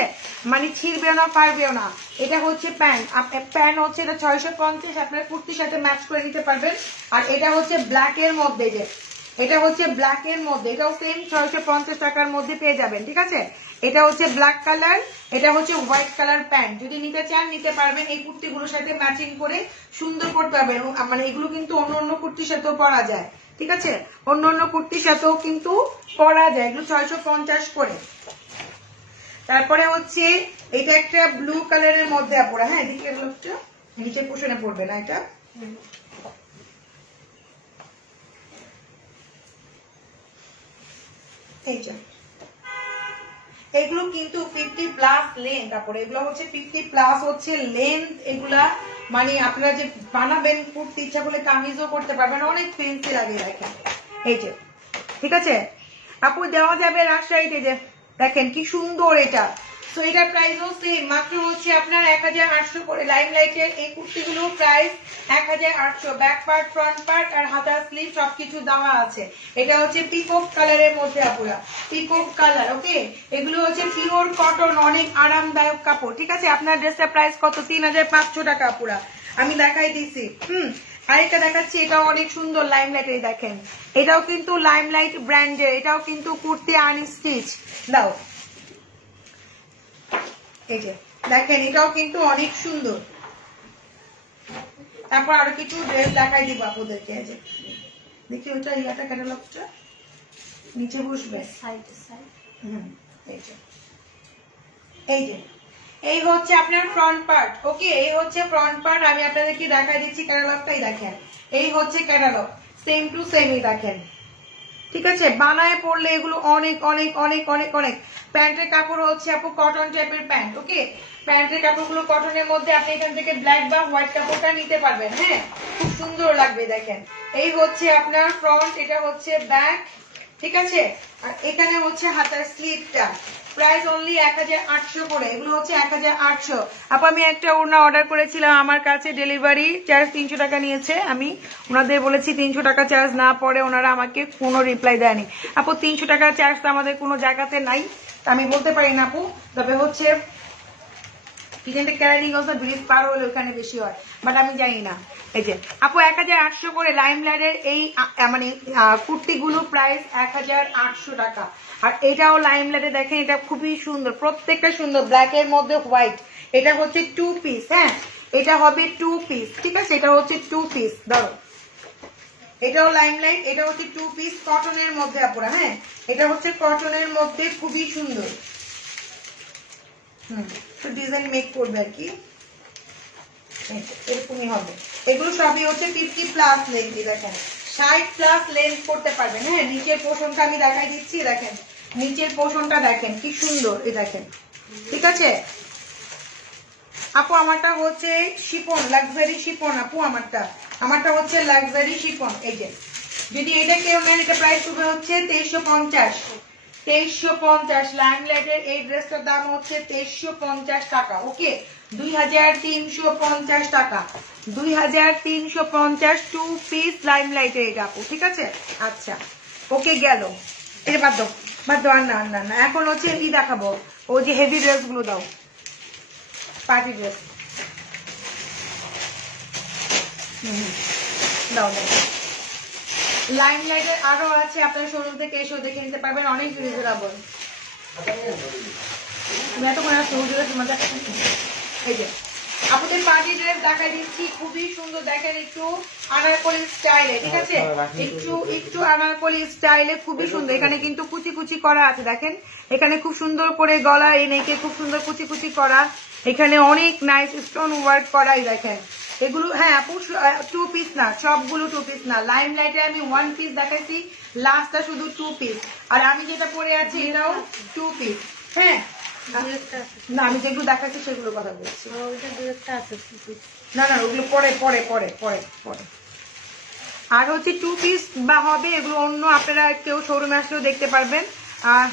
মানে ছিঁড়বেও না, পারবেও না। এটা হচ্ছে প্যান্ট, প্যান্ট হচ্ছে এটা 650, আপনার কুর্তির সাথে ম্যাচ করে নিতে পারবেন। আর এটা হচ্ছে ব্ল্যাক এর মধ্যে, যে এটা হচ্ছে ব্ল্যাক এর মধ্যে, এটাও সেম 650 টাকার মধ্যে পেয়ে যাবেন। ঠিক আছে, এটা হচ্ছে ব্ল্যাক কালার, এটা হচ্ছে হোয়াইট কালার প্যান্ট, যদি নিতে চান নিতে পারবেন। এই কুর্তিগুলোর সাথে ম্যাচিং করে সুন্দর করতে পারবেন, মানে এগুলো কিন্তু অন্য অন্য কুর্তির সাথেও পরা যায়। ঠিক আছে, অন্য অন্য কুর্তির সাথেও কিন্তু পরা যায়, এগুলো 650 করে। তারপরে হচ্ছে এটা একটা ব্লু কালারের মধ্যে পড়া, হ্যাঁ, এদিকে লোকটা নিচে পোষণে পড়বে না, এটা এগুলো কিন্তু 50+ লেন্থ, তারপরে এগুলো হচ্ছে 50+ হচ্ছে লেন্থ, এগুলা মানে আপনারা যে বানাবেন কুর্তি, ইচ্ছা করলে কামিজও করতে পারবেন, অনেক ফেন্সি লাগে। দেখেন এই যে, ঠিক আছে আপু, দেওয়া যাবে রাজশাহীতে, যে দেখেন কি সুন্দর এটা। তো এটার প্রাইসও সেম, মাত্র হচ্ছে আপনার 1800 করে। লাইমলাইটের এই কুর্তিগুলো price 1800, back part, front part আর হাতা স্লিভ সবকিছু দেওয়া আছে। এটা হচ্ছে পিকক কালারের মধ্যে আপুরা, পিকক কালার। ওকে, এগুলো হচ্ছে পিওর কটন, অনেক আরামদায়ক কাপড়। ঠিক আছে, আপনার ড্রেসটার প্রাইস কত? 3500 টাকা আপুরা, আমি দেখাই দিছি। আরেকটা দেখাচ্ছি, এটাও অনেক সুন্দর লাইমলাইটের, দেখেন এটাও কিন্তু লাইমলাইট ব্র্যান্ডের, এটাও কিন্তু কুর্তি আনস্টিচ। দাও এই যে দেখেন, এটাও কিন্তু অনেক সুন্দর। তারপর আরো কিছু ড্রেস দেখাই দিব আপনাদেরকে, এই যে দেখি ওইটা ইয়াটা ক্যাটালগটা নিচে বসবে, এই যে এই হচ্ছে আপনার ফ্রন্ট পার্ট। ওকে, এই হচ্ছে ফ্রন্ট পার্ট, আমি আপনাদেরকে দেখাই দিচ্ছি ক্যাটালগটাই। দেখেন এই হচ্ছে ক্যাটালগ, সেম টু সেমই দেখেন। ঠিক আছে, বানায় পড়লে এগুলো অনেক অনেক অনেক অনেক অনেক। প্যান্টের কাপড় হচ্ছে আপু কটন টাইপের প্যান্ট। ওকে, প্যান্টের কাপড়গুলো কটনের মধ্যে, আপনি এখান থেকে ব্ল্যাক বা হোয়াইট কাপড়টা নিতে পারবেন। হ্যাঁ, খুব সুন্দর লাগবে। দেখেন এই হচ্ছে আপনার ফ্রন্ট, এটা হচ্ছে ব্যাক। ঠিক আছে, আর এখানে হচ্ছে হাতার স্লিভটা, প্রাইস অনলি 1800 করে। এগুলো হচ্ছে 1800। আপু আমি একটা ওড়না অর্ডার করেছিলাম, আমার কাছে ডেলিভারি চার্জ 300 টাকা নিয়েছে। আমি ওনাদের বলেছি 300 টাকা চার্জ না পরে, ওনারা আমাকে কোনো রিপ্লাই দেয়নি। আপু 300 টাকা চার্জ তো আমাদের কোনো জায়গাতে নাই, আমি বলতে পারি না আপু। তবে হচ্ছে ব্রিজ পার হলে ওখানে বেশি হয়, বাট আমি জানি না। এই যে আপু 1800 করে লাইমলাইটের এই মানে কুর্তিগুলো প্রাইস 1800 টাকা। আর এটাও লাইমলাইটে, দেখেন এটা খুবই সুন্দর, প্রত্যেকটা সুন্দর, ব্ল্যাক এর মধ্যে হোয়াইট। এটা হচ্ছে 2 পিস, হ্যাঁ এটা হবে 2 পিস। ঠিক আছে, এটা হচ্ছে 2 পিস। ধরো এটাও লাইমলাইট, এটা হচ্ছে 2 পিস কটনের মধ্যে আপুরা। হ্যাঁ, এটা হচ্ছে কটনের মধ্যে, খুবই সুন্দর। ডিজাইন মেক করবে আর কি, এরকমই হবে। এগুলো সবই হচ্ছে 50+ লেন্থ। দেখেন 60+ লেন্থ করতে পারবেন। হ্যাঁ, নিচের পোর্শনটা আমি দেখাই দিচ্ছি, দেখেন নিচের পোর্শনটা দেখেন কি সুন্দর, এই দেখেন। ঠিক আছে আপু, আমারটা হচ্ছে শিফন, লাক্সারি শিফন। আপু আমারটা হচ্ছে লাক্সারি শিফন। এই যে যদি এটা কেউ নেন, এটা প্রাইস হবে হচ্ছে 2350। 2350 লাইমলাইটের এই ড্রেসটার দাম হচ্ছে 2350 টাকা। ওকে, 2350 টাকা, 2350 2 পিস লাইমলাইটের এটা আপু। ঠিক আছে, আচ্ছা ওকে গেল। এটা বাদ দাও, আর না। এখন হচ্ছে ই দেখাবো, ও যে হেভি ড্রেস গুলো দাও, পার্টি ড্রেস। দাও লাইম লাইটের আরো আছে, আপনারা শোরুম থেকে এসেও দেখে নিতে পারবেন, অনেক রিজনেবল। এই যে আপনাদের পার্টি ড্রেস দেখাই দিচ্ছি, খুবই সুন্দর, দেখেন একটু আনারকলি স্টাইলে, ঠিক আছে, একটু আনারকলি স্টাইলে খুবই সুন্দর। এখানে কিন্তু কুচি কুচি করা আছে, দেখেন এখানে খুব সুন্দর করে গলা, এই নেকে খুব সুন্দর কুচি কুচি করা, এখানে অনেক নাইস স্টোন ওয়ার্ক করাই, দেখেন এগুলো। হ্যাঁ আপু 2 পিস না, সবগুলো 2 পিস না, লাইম লাইটে আমি 1 পিস দেখাইছি, লাস্টটা শুধু 2 পিস, আর আমি যেটা পরে আছি এটাও 2 পিস। হ্যাঁ না, আমি যেগুলো দেখাচ্ছি সেগুলো কথা বলছি, না না ওগুলো পরে পরে পরে পরে পরে। আর হচ্ছে 2 পিস বা হবে এগুলো, অন্য আপনারা কেউ শোরুমে আসলেও দেখতে পারবেন। আর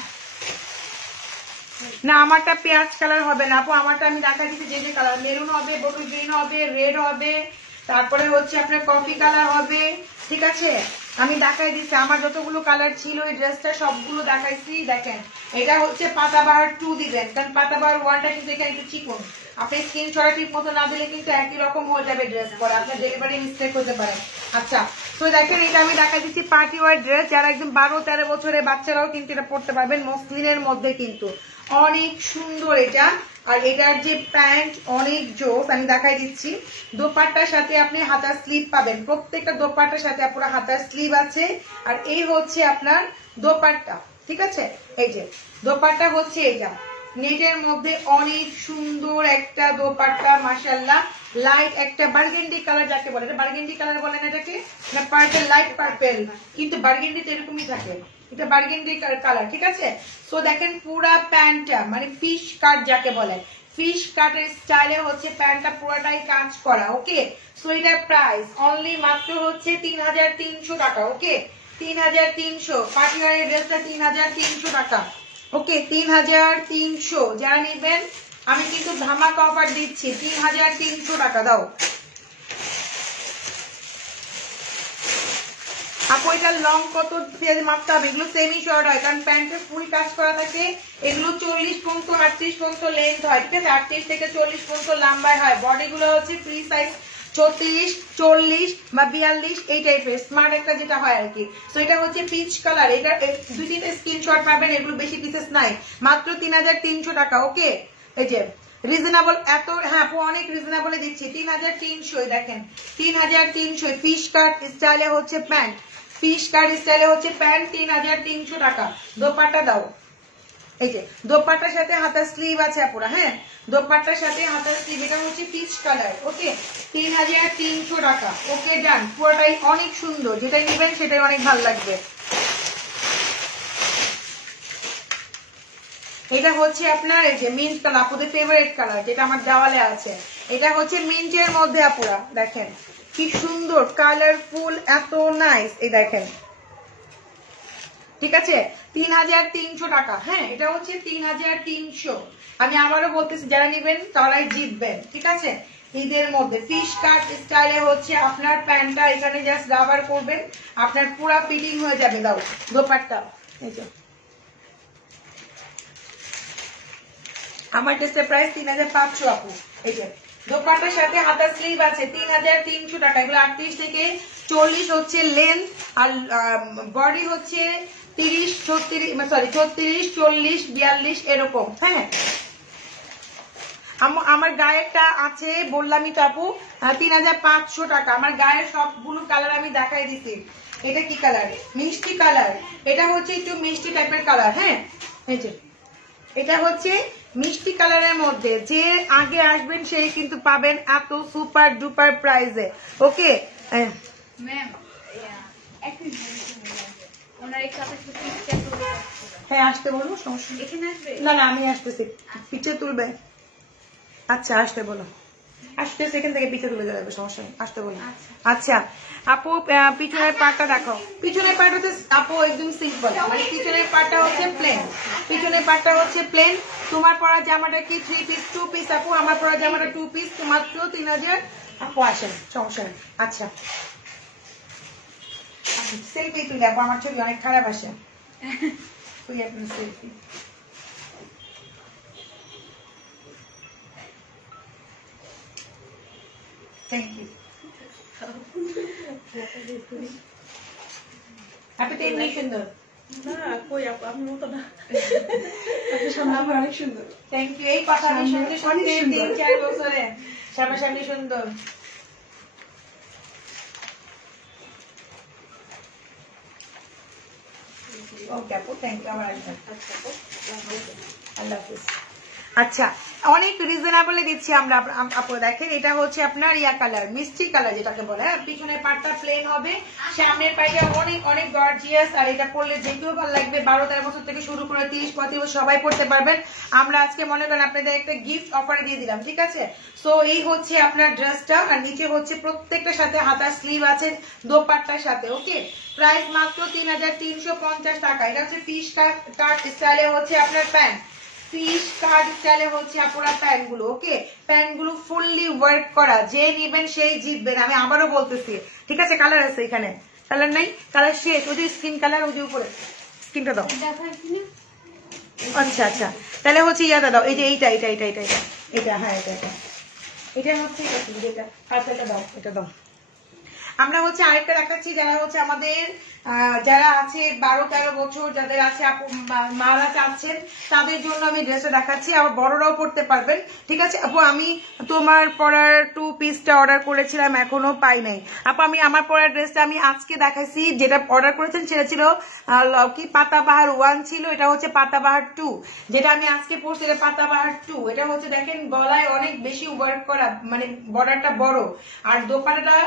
না আমারটা পেঁয়াজ কালার হবে না আপু, আমারটা আমি দেখা দিচ্ছি যে যে কালার, মেরুন হবে, বটল গ্রিন হবে, রেড হবে, তারপরে হচ্ছে আপনার কফি কালার হবে, ঠিক আছে, আমি দেখাই দিচ্ছি আমার যতগুলো কালার ছিল এই ড্রেসটা সবগুলো দেখাইছি। দেখেন এটা হচ্ছে পাতাবাহার 2 দিবেন, কারণ পাতাবাহার 1টা কিন্তু এখানে একটু চিকন, আপনি স্ক্রিনশট ঠিক মতো না দিলে কিন্তু একই রকম হয়ে যাবে ড্রেস পরে, আপনার ডেলিভারি মিস্টেক হতে পারে। আচ্ছা তো দেখেন এটা আমি দেখা দিচ্ছি পার্টি ওয়ার ড্রেস, যারা একদম 12-13 বছরের বাচ্চারাও কিন্তু এটা পড়তে পারবেন, মসলিনের মধ্যে কিন্তু অনেক সুন্দর এটা। আর এটার যে প্যান্ট অনেক জোস, আমি দেখাই দিচ্ছি। দোপাট্টার সাথে আপনি হাতার স্লিভ পাবেন, প্রত্যেকটা দোপাট্টার সাথে আপনার হাতার স্লিভ আছে। আর এই হচ্ছে আপনার দোপাট্টা, ঠিক আছে, এই যে দোপাট্টা হচ্ছে এটা, নেটের মধ্যে অনেক সুন্দর একটা দোপাট্টা, মাশাআল্লাহ। লাইট একটা বার্গেন্ডি কালার যাকে বলে, এটা বার্গেন্ডি কালার বলেন এটাকে, না পার্পল, লাইট পার্পল, কিন্তু বার্গেন্ডিতে এরকমই থাকে, এটা বার্গেন্ডি কালার, ঠিক আছে। সো দেখেন পুরা প্যান্টটা মানে ফিশ কাট যাকে বলে, ফিশ কাটের স্টাইলে হচ্ছে প্যান্টটা পুরাটাই কাজ করা, ওকে। সো এটার প্রাইস অনলি মাত্র হচ্ছে 3300 টাকা, ওকে, 3300, পার্টিওয়ারের ড্রেসটা 3300 টাকা, ওকে, 3300। যারা নেবেন আমি কিন্তু ধামাকা অফার দিচ্ছি, 3300 টাকা দাও আপু। এটা লং কত মাপতে হবে, এগুলো সেমি শর্ট হয়, কারণ প্যান্টের ফুল কাজ করা থাকে, এগুলো 40 পর্যন্ত 38 পর্যন্ত লেন্থ হয়, ঠিক আছে, 38 থেকে 40 পর্যন্ত লম্বায় হয়। বডি গুলো হচ্ছে ফ্রি সাইজ 36, 40 বা 42 এই টাইপের স্মার্ট একটা যেটা হয় আর কি। তো এটা হচ্ছে পিচ কালার, এটা 2-3টা স্ক্রিনশট পাবেন, এগুলো বেশি পিসেস নাই, মাত্র 3300 টাকা, ওকে। এই যে রিজনেবল এত, হ্যাঁ আপু অনেক রিজনেবলে দিচ্ছি, 3300, দেখেন 3300, ফিশ কাট স্টাইলে হচ্ছে প্যান্ট, ফিশ কাট স্টাইলে হচ্ছে প্যান্ট, 3300 টাকা। দোপাট্টা দাও, এই যে দোপাট্টার সাথে হাতার স্লিভ আছে আপুরা, হ্যাঁ দোপাট্টার সাথে হাতার স্লিভ, এটা হচ্ছে পিচ কালার, ওকে, 3300 টাকা, ওকে ডান। পুরোটাই অনেক সুন্দর, যেটাই নেবেন সেটাই অনেক ভালো লাগবে। এটা হচ্ছে আপনার এই যে মিন্ট কালার, আপুদের ফেভারিট কালার, যেটা আমার দেওয়ালে আছে, এটা হচ্ছে মিন্টের মধ্যে আপুরা, দেখেন কি সুন্দর কালারফুল, এত নাইস, এই দেখেন, ঠিক আছে, 3300 টাকা, হ্যাঁ এটা হচ্ছে 3300। আমি আবারও বলতেছি যারা নেবেন তারাই জিতবেন, ঠিক আছে। ঈদের মধ্যে ফিশ কাট স্টাইলে হচ্ছে আপনার প্যান্টটা এখানে জাস্ট রাবার করবেন, আপনার পুরা ফিটিং হয়ে যাবে। দাও দোপাট্টা, এই যে আমার টেস্টের প্রাইস 3500 আপু, এই যে দোপাট্টার সাথে হাতার স্লিভ আছে, 3300 টাকা। এগুলো 38 থেকে 40 হচ্ছে লেন্থ, আর বডি হচ্ছে 30, 36, 40, 42 এরকম, হ্যাঁ। আমার গায়েরটা আছে বললামই তো আপু 3500 টাকা। আমার গায়ের সবগুলো কালার আমি দেখাই দিচ্ছি। এটা কি কালার? মিষ্টি কালার, এটা হচ্ছে একটু মিষ্টি টাইপের কালার, হ্যাঁ এই যে এটা হচ্ছে মিষ্টি কালারের মধ্যে, যে আগে আসবেন সেই কিন্তু পাবেন এত সুপার ডুপার প্রাইসে, ওকে ম্যাম। হ্যাঁ আসতে বলবো, সমস্যা নেই। না না আমি আসতেছি, পিছে তুলবে, আচ্ছা আসতে বলো, আসতে সেখান থেকে পিছে তুলে যাবে, সমস্যা নেই, আসতে বলো। আচ্ছা আপু পিছনের পার্টটা দেখো, পিছনের পার্ট হচ্ছে আপু একদম সিম্পল, মানে পিছনের পার্টটা হচ্ছে প্লেন, পিছনের পার্টটা হচ্ছে প্লেন। তোমার পরা জামাটা কি 3 পিস 2 পিস আপু? আমার পরা জামাটা 2 পিস, মাত্র 3000 আপু, আসেন সমস্যা নেই। আচ্ছা সেলফি তুলে আপু, আমার ছবি অনেক খারাপ আসে, তুই আপনার সেলফি। Thank you. আপনি তো এমনি সুন্দর। না কই আপু আপনার মতো না, আপনি সামনে অনেক সুন্দর। Thank you. এই কথা আমি শুনতে শুনতে 3-4 বছরে সামনাসামনি সুন্দর। ওকে আপু, থ্যাংক ইউ। আমার আল্লাহ হাফিজ। আচ্ছা, অনেক রিজনেবলে দিচ্ছি আমরা আপু। দেখেন এটা হচ্ছে আপনার ইয়া কালার, মিষ্টি কালার যেটাকে বলে। পিছনের পাটটা প্লেন হবে, সামনের পাটটা অনেক অনেক গর্জিয়াস। আর এটা পরলে যে কেউ ভালো লাগবে, 12-13 বছর থেকে শুরু করে 30-35 বছর সবাই পড়তে পারবেন। আমরা আজকে মনে করেন আপনাদের একটা গিফট অফারে দিয়ে দিলাম, ঠিক আছে? সো এই হচ্ছে আপনার ড্রেসটা, আর নিচে হচ্ছে প্রত্যেকটার সাথে হাতার স্লিভ আছে দোপাট্টার সাথে। ওকে, প্রাইস মাত্র 3350 টাকা। এটা হচ্ছে ফিশ কাট স্টাইলে হচ্ছে আপনার প্যান্ট, ফিশ কাট স্টাইলে হচ্ছে আপনার প্যান্ট গুলো। ওকে, প্যান্ট গুলো ফুললি ওয়ার্ক করা, যে নিবেন সেই জিতবেন। আমি আবারও বলতেছি, ঠিক আছে? কালার আছে এখানে, কালার নাই, কালার শেষ। ওই যে স্কিন কালার, ওই যে উপরে স্কিনটা দাও। আচ্ছা আচ্ছা, তাহলে হচ্ছে ইয়াটা দাও। এই যে এইটা এটা এটা এটা এটা এটা, হ্যাঁ এটা এটা এটা হচ্ছে এটা। আচ্ছা এটা দাও, এটা দাও। আমরা হচ্ছে আরেকটা দেখাচ্ছি, যারা হচ্ছে আমাদের যারা আছে 12-13 বছর, যাদের আছে মারা চাচ্ছেন, তাদের জন্য আমি ড্রেসটা দেখাচ্ছি। আবার বড়রাও পড়তে পারবেন, ঠিক আছে? আপু আমি তোমার পরার 2 পিসটা অর্ডার করেছিলাম, এখনো পাই নাই। আপু আমি আমার পরার ড্রেসটা আমি আজকে দেখাইছি। যেটা অর্ডার করেছেন সেটা ছিল কি পাতাবাহার 1 ছিল, এটা হচ্ছে পাতাবাহার 2। যেটা আমি আজকে পরছি এটা পাতাবাহার 2। এটা হচ্ছে দেখেন গলায় অনেক বেশি ওয়ার্ক করা, মানে বর্ডারটা বড়, আর দোপাট্টাটা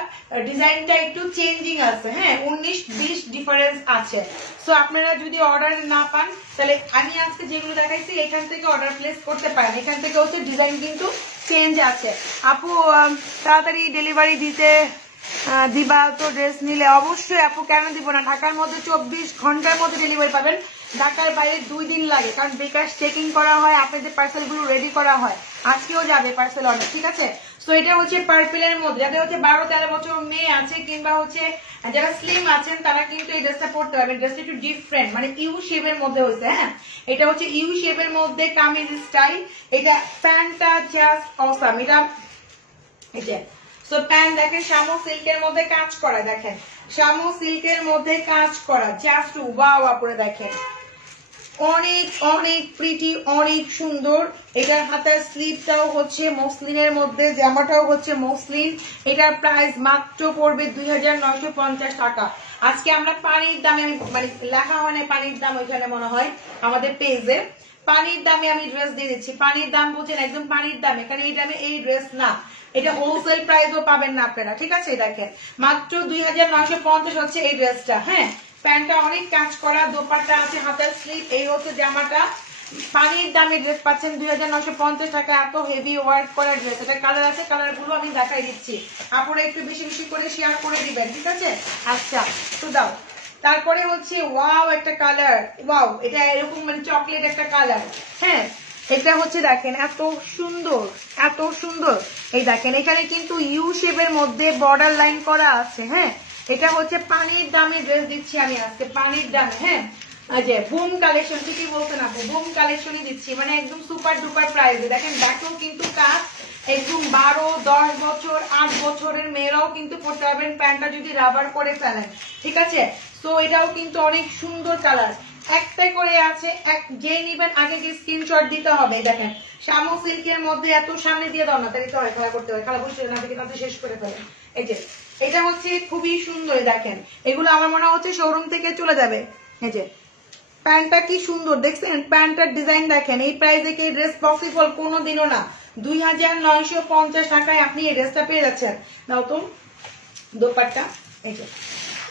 ডিজাইনটা একটু চেঞ্জিং আছে। হ্যাঁ, 19-20 ডিফারেন্স আছে। সো আপনারা যদি অর্ডার না পান, তাহলে আমি আজকে যেগুলো দেখাইছি এখান থেকে অর্ডার প্লেস করতে পারেন। এখান থেকে হচ্ছে ডিজাইন কিন্তু চেঞ্জ আছে। আপু তাড়াতাড়ি ডেলিভারি দিবা তো ড্রেস নিলে? অবশ্যই আপু, কেন দিব না? ঢাকার মধ্যে 24 ঘন্টার মধ্যে ডেলিভারি পাবেন। ঢাকার বাইরে 2 দিন লাগে, কারণ বিকাশ চেকিং করা হয়, আপনাদের পার্সেল গুলো রেডি করা হয়। আজকেও যাবে পার্সেল অনেক, ঠিক আছে? সো এটা হচ্ছে পার্পেলের মধ্যে, যাদের হচ্ছে 12-13 বছর মেয়ে আছে, কিংবা হচ্ছে যারা স্লিম আছেন, তারা কিন্তু এই ড্রেসটা পড়তে পারবেন। ড্রেসটা একটু ডিফারেন্ট, মানে ইউ শেপের মধ্যে হয়েছে। হ্যাঁ, এটা হচ্ছে ইউ শেপের মধ্যে কামিজ স্টাইল। এটা প্যান্টটা জাস্ট অসাম। এটা সো প্যান্ট দেখেন শামু সিল্কের মধ্যে কাজ করা, দেখেন শামু সিল্কের মধ্যে কাজ করা, জাস্ট ওয়াও। আপনারা দেখেন অনেক অনেক প্রিটি, অনেক সুন্দর। এটার হাতের স্লিভটাও হচ্ছে মসলিনের মধ্যে, জামাটাও হচ্ছে মসলিন। এটার প্রাইস মাত্র পড়বে 2950 টাকা। আজকে আমরা পানির দামে, মানে লেখা হয় না পানির দাম, ওইখানে মনে হয় আমাদের পেজে পানির দামে আমি ড্রেস দিয়ে দিচ্ছি। পানির দাম বুঝেন, একদম পানির দাম। এখানে এই দামে এই ড্রেস না, এটা হোলসেল প্রাইসও পাবেন না আপনারা, ঠিক আছে? দেখেন মাত্র 2950 হচ্ছে এই ড্রেসটা। হ্যাঁ, প্যান্টটা অনেক কাজ করা, দোপাট্টা আছে, হাতের স্লিভ। এই হচ্ছে জামাটা। পানির দামে ড্রেস পাচ্ছেন 2950 টাকা। এত হেভি ওয়ার্ক করা ড্রেস। এটা কালার আছে, কালার গুলো আমি দেখাই দিচ্ছি। আপনারা একটু বেশি বেশি করে শেয়ার করে দিবেন, ঠিক আছে? আচ্ছা তো দাও। তারপরে হচ্ছে ওয়াও একটা কালার, ওয়াও, এটা এরকম মানে চকলেট একটা কালার। হ্যাঁ, এটা হচ্ছে দেখেন এত সুন্দর, এত সুন্দর। এই দেখেন এখানে কিন্তু ইউ শেপের মধ্যে বর্ডার লাইন করা আছে। হ্যাঁ, এটা হচ্ছে পানির দামে ড্রেস দিচ্ছি আমি আজকে, পানির দামে। হ্যাঁ, আচ্ছা বুম কালেকশন, ঠিকই বলছেন আপু, বুম কালেকশনই দিচ্ছি, মানে একদম সুপার ডুপার প্রাইসে। দেখেন ব্যাকেও কিন্তু কাজ, একদম 12-10 বছর 8 বছরের মেয়েরাও কিন্তু পড়তে পারবেন, প্যান্টটা যদি রাবার করে ফেলেন, ঠিক আছে? তো এটাও কিন্তু অনেক সুন্দর কালার। একটাই করে আছে, যে নিবেন আগে যে স্ক্রিনশট দিতে হবে। দেখেন শামু সিল্কের মধ্যে, এত সামনে দিয়ে দাও না, তাই তো হয়, খেলা করতে হয়, খেলা বুঝতে না থেকে তাতে শেষ করে ফেলেন। এই যে এটা হচ্ছে খুবই সুন্দর। দেখেন এগুলো আমার মনে হচ্ছে শোরুম থেকে চলে যাবে। এই যে প্যান্টটা কি সুন্দর দেখছেন, প্যান্টটার ডিজাইন দেখেন। এই প্রাইসে কি ড্রেস পসিবল? কোনোদিনও না। 2950 টাকায় আপনি এই ড্রেসটা পেয়ে যাচ্ছেন। দাও তো দোপাট্টা।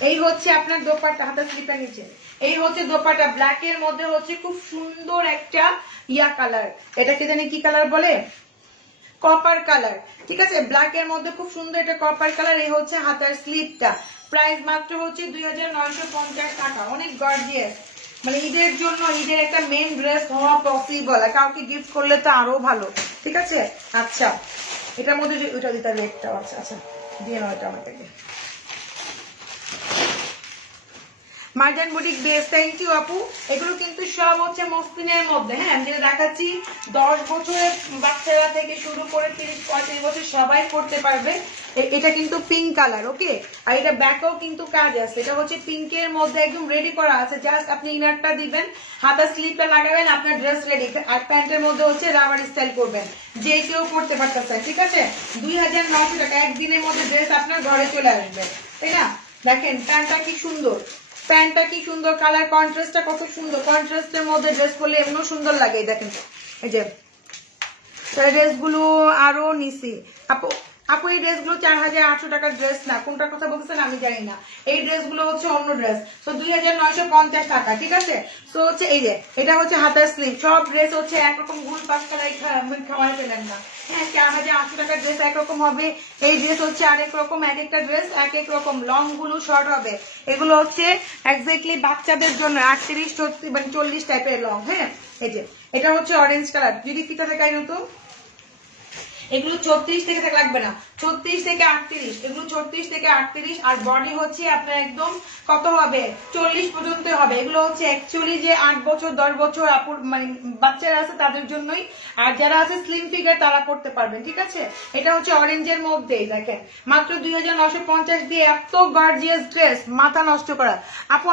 এই হচ্ছে আপনার দোপাট্টা, হাতের স্লিপের নিচে। এই হচ্ছে দোপাট্টা, ব্ল্যাক এর মধ্যে হচ্ছে খুব সুন্দর একটা ইয়া কালার। এটাকে জানি কি কালার বলে, কপার কালার, ঠিক আছে? ব্ল্যাক এর মধ্যে খুব সুন্দর একটা কপার কালার। এই হচ্ছে হাতের স্লিপটা। প্রাইস মাত্র হচ্ছে 2950 টাকা। অনেক গর্জিয়াস, মানে ঈদের জন্য, ঈদের একটা মেন ড্রেস হওয়া পসিবল। কাউকে গিফট করলে তো আরো ভালো, ঠিক আছে? আচ্ছা এটার মধ্যে ওইটা দিতে হবে একটা। আচ্ছা আচ্ছা দিয়ে নাও এটা আমাকে। মার্জান বুটিক বেস, থ্যাংক ইউ আপু। এগুলো কিন্তু সব হচ্ছে মসলিনের মধ্যে। হ্যাঁ, আমি যেটা দেখাচ্ছি 10 বছরের বাচ্চারা থেকে শুরু করে 30-35 বছর সবাই করতে পারবে। এটা কিন্তু পিঙ্ক কালার, ওকে। আর এটা ব্যাকেও কিন্তু কাজ আছে, এটা হচ্ছে পিঙ্কের মধ্যে একদম রেডি করা আছে, জাস্ট আপনি ইনারটা দিবেন, হাতা স্লিপটা লাগাবেন, আপনার ড্রেস রেডি। আর প্যান্টের মধ্যে হচ্ছে রাবার স্টাইল করবেন, যে কেউ পড়তে পারতেছে, ঠিক আছে। 2900 টাকা, একদিনের মধ্যে ড্রেস আপনার ঘরে চলে আসবে, তাই না? দেখেন প্যান্টটা কি সুন্দর, প্যান্টটা কি সুন্দর, কালার কন্ট্রাস্টটা কত সুন্দর, কন্ট্রাস্টের মধ্যে ড্রেস করলে এমনও সুন্দর লাগে। দেখেন এই যে ড্রেসগুলো আরো নিছি। আপু আপু এই ড্রেসগুলো 4800 টাকার ড্রেস না, কোনটার কথা বলছেন আমি জানি না, এই ড্রেসগুলো হচ্ছে অন্য ড্রেস। তো 2950 টাকা, ঠিক আছে। তো হচ্ছে এই যে এটা হচ্ছে হাতার স্লিভ, সব ড্রেস হচ্ছে একরকম ঘুল পাস করাই খাওয়াই পেলেন না। হ্যাঁ 4800 টাকার ড্রেস একরকম হবে, এই ড্রেস হচ্ছে আরেক রকম, এক একটা ড্রেস এক এক রকম, লং গুলো শর্ট হবে। এগুলো হচ্ছে এক্স্যাক্টলি বাচ্চাদের জন্য 38 40 টাইপের লং। হ্যাঁ এই যে এটা হচ্ছে অরেঞ্জ কালার, যদি ফিতা দেখাই নতো, এগুলো 34 থেকে লাগবে না, 36 থেকে 38, এগুলো 34 থেকে 38। আর বডি হচ্ছে আপনার একদম কত হবে, 40 পর্যন্ত হবে। এগুলো হচ্ছে অ্যাকচুয়ালি যে 8 বছর 10 বছর আপুর মানে বাচ্চারা আছে তাদের জন্যই, আর যারা আছে স্লিম ফিগার তারা পড়তে পারবেন, ঠিক আছে। এটা হচ্ছে অরেঞ্জের মধ্যে, দেখেন মাত্র 2950 দিয়ে এত গর্জিয়াস ড্রেস, মাথা নষ্ট করা। আপু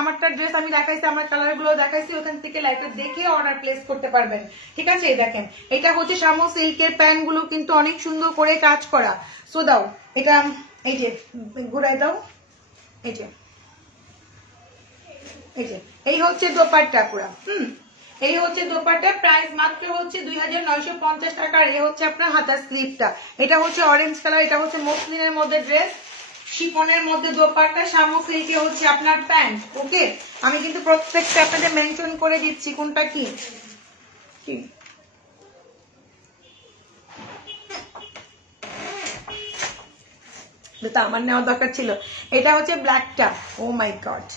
আমারটা ড্রেস আমি দেখাইছি, আমার কালার গুলো দেখাইছি, ওখান থেকে লাইভে দেখে অর্ডার প্লেস করতে পারবেন, ঠিক আছে। দেখেন এটা হচ্ছে শামু সিল্কের প্যান্ট গুলো কিন্তু অনেক সুন্দর করে কাজ করা। সো দাও এটা, এই যে ঘুরাই দাও, এই যে এই হচ্ছে দোপাট্টা পুরা, এই হচ্ছে দোপাট্টা, প্রাইস মাত্র হচ্ছে 2950 টাকা। আর এই হচ্ছে আপনার হাতার স্লিভটা, এটা হচ্ছে অরেঞ্জ কালার, এটা হচ্ছে মসলিনের মধ্যে ড্রেস, শিফনের মধ্যে দোপাট্টা, শামু সিল্কে হচ্ছে আপনার প্যান্ট, ওকে। আমি কিন্তু প্রত্যেকটা আপনাদের মেনশন করে দিচ্ছি কোনটা কি। আমার নেওয়ার দরকার ছিল। এটা হচ্ছে ব্ল্যাকটা, ও মাই গড,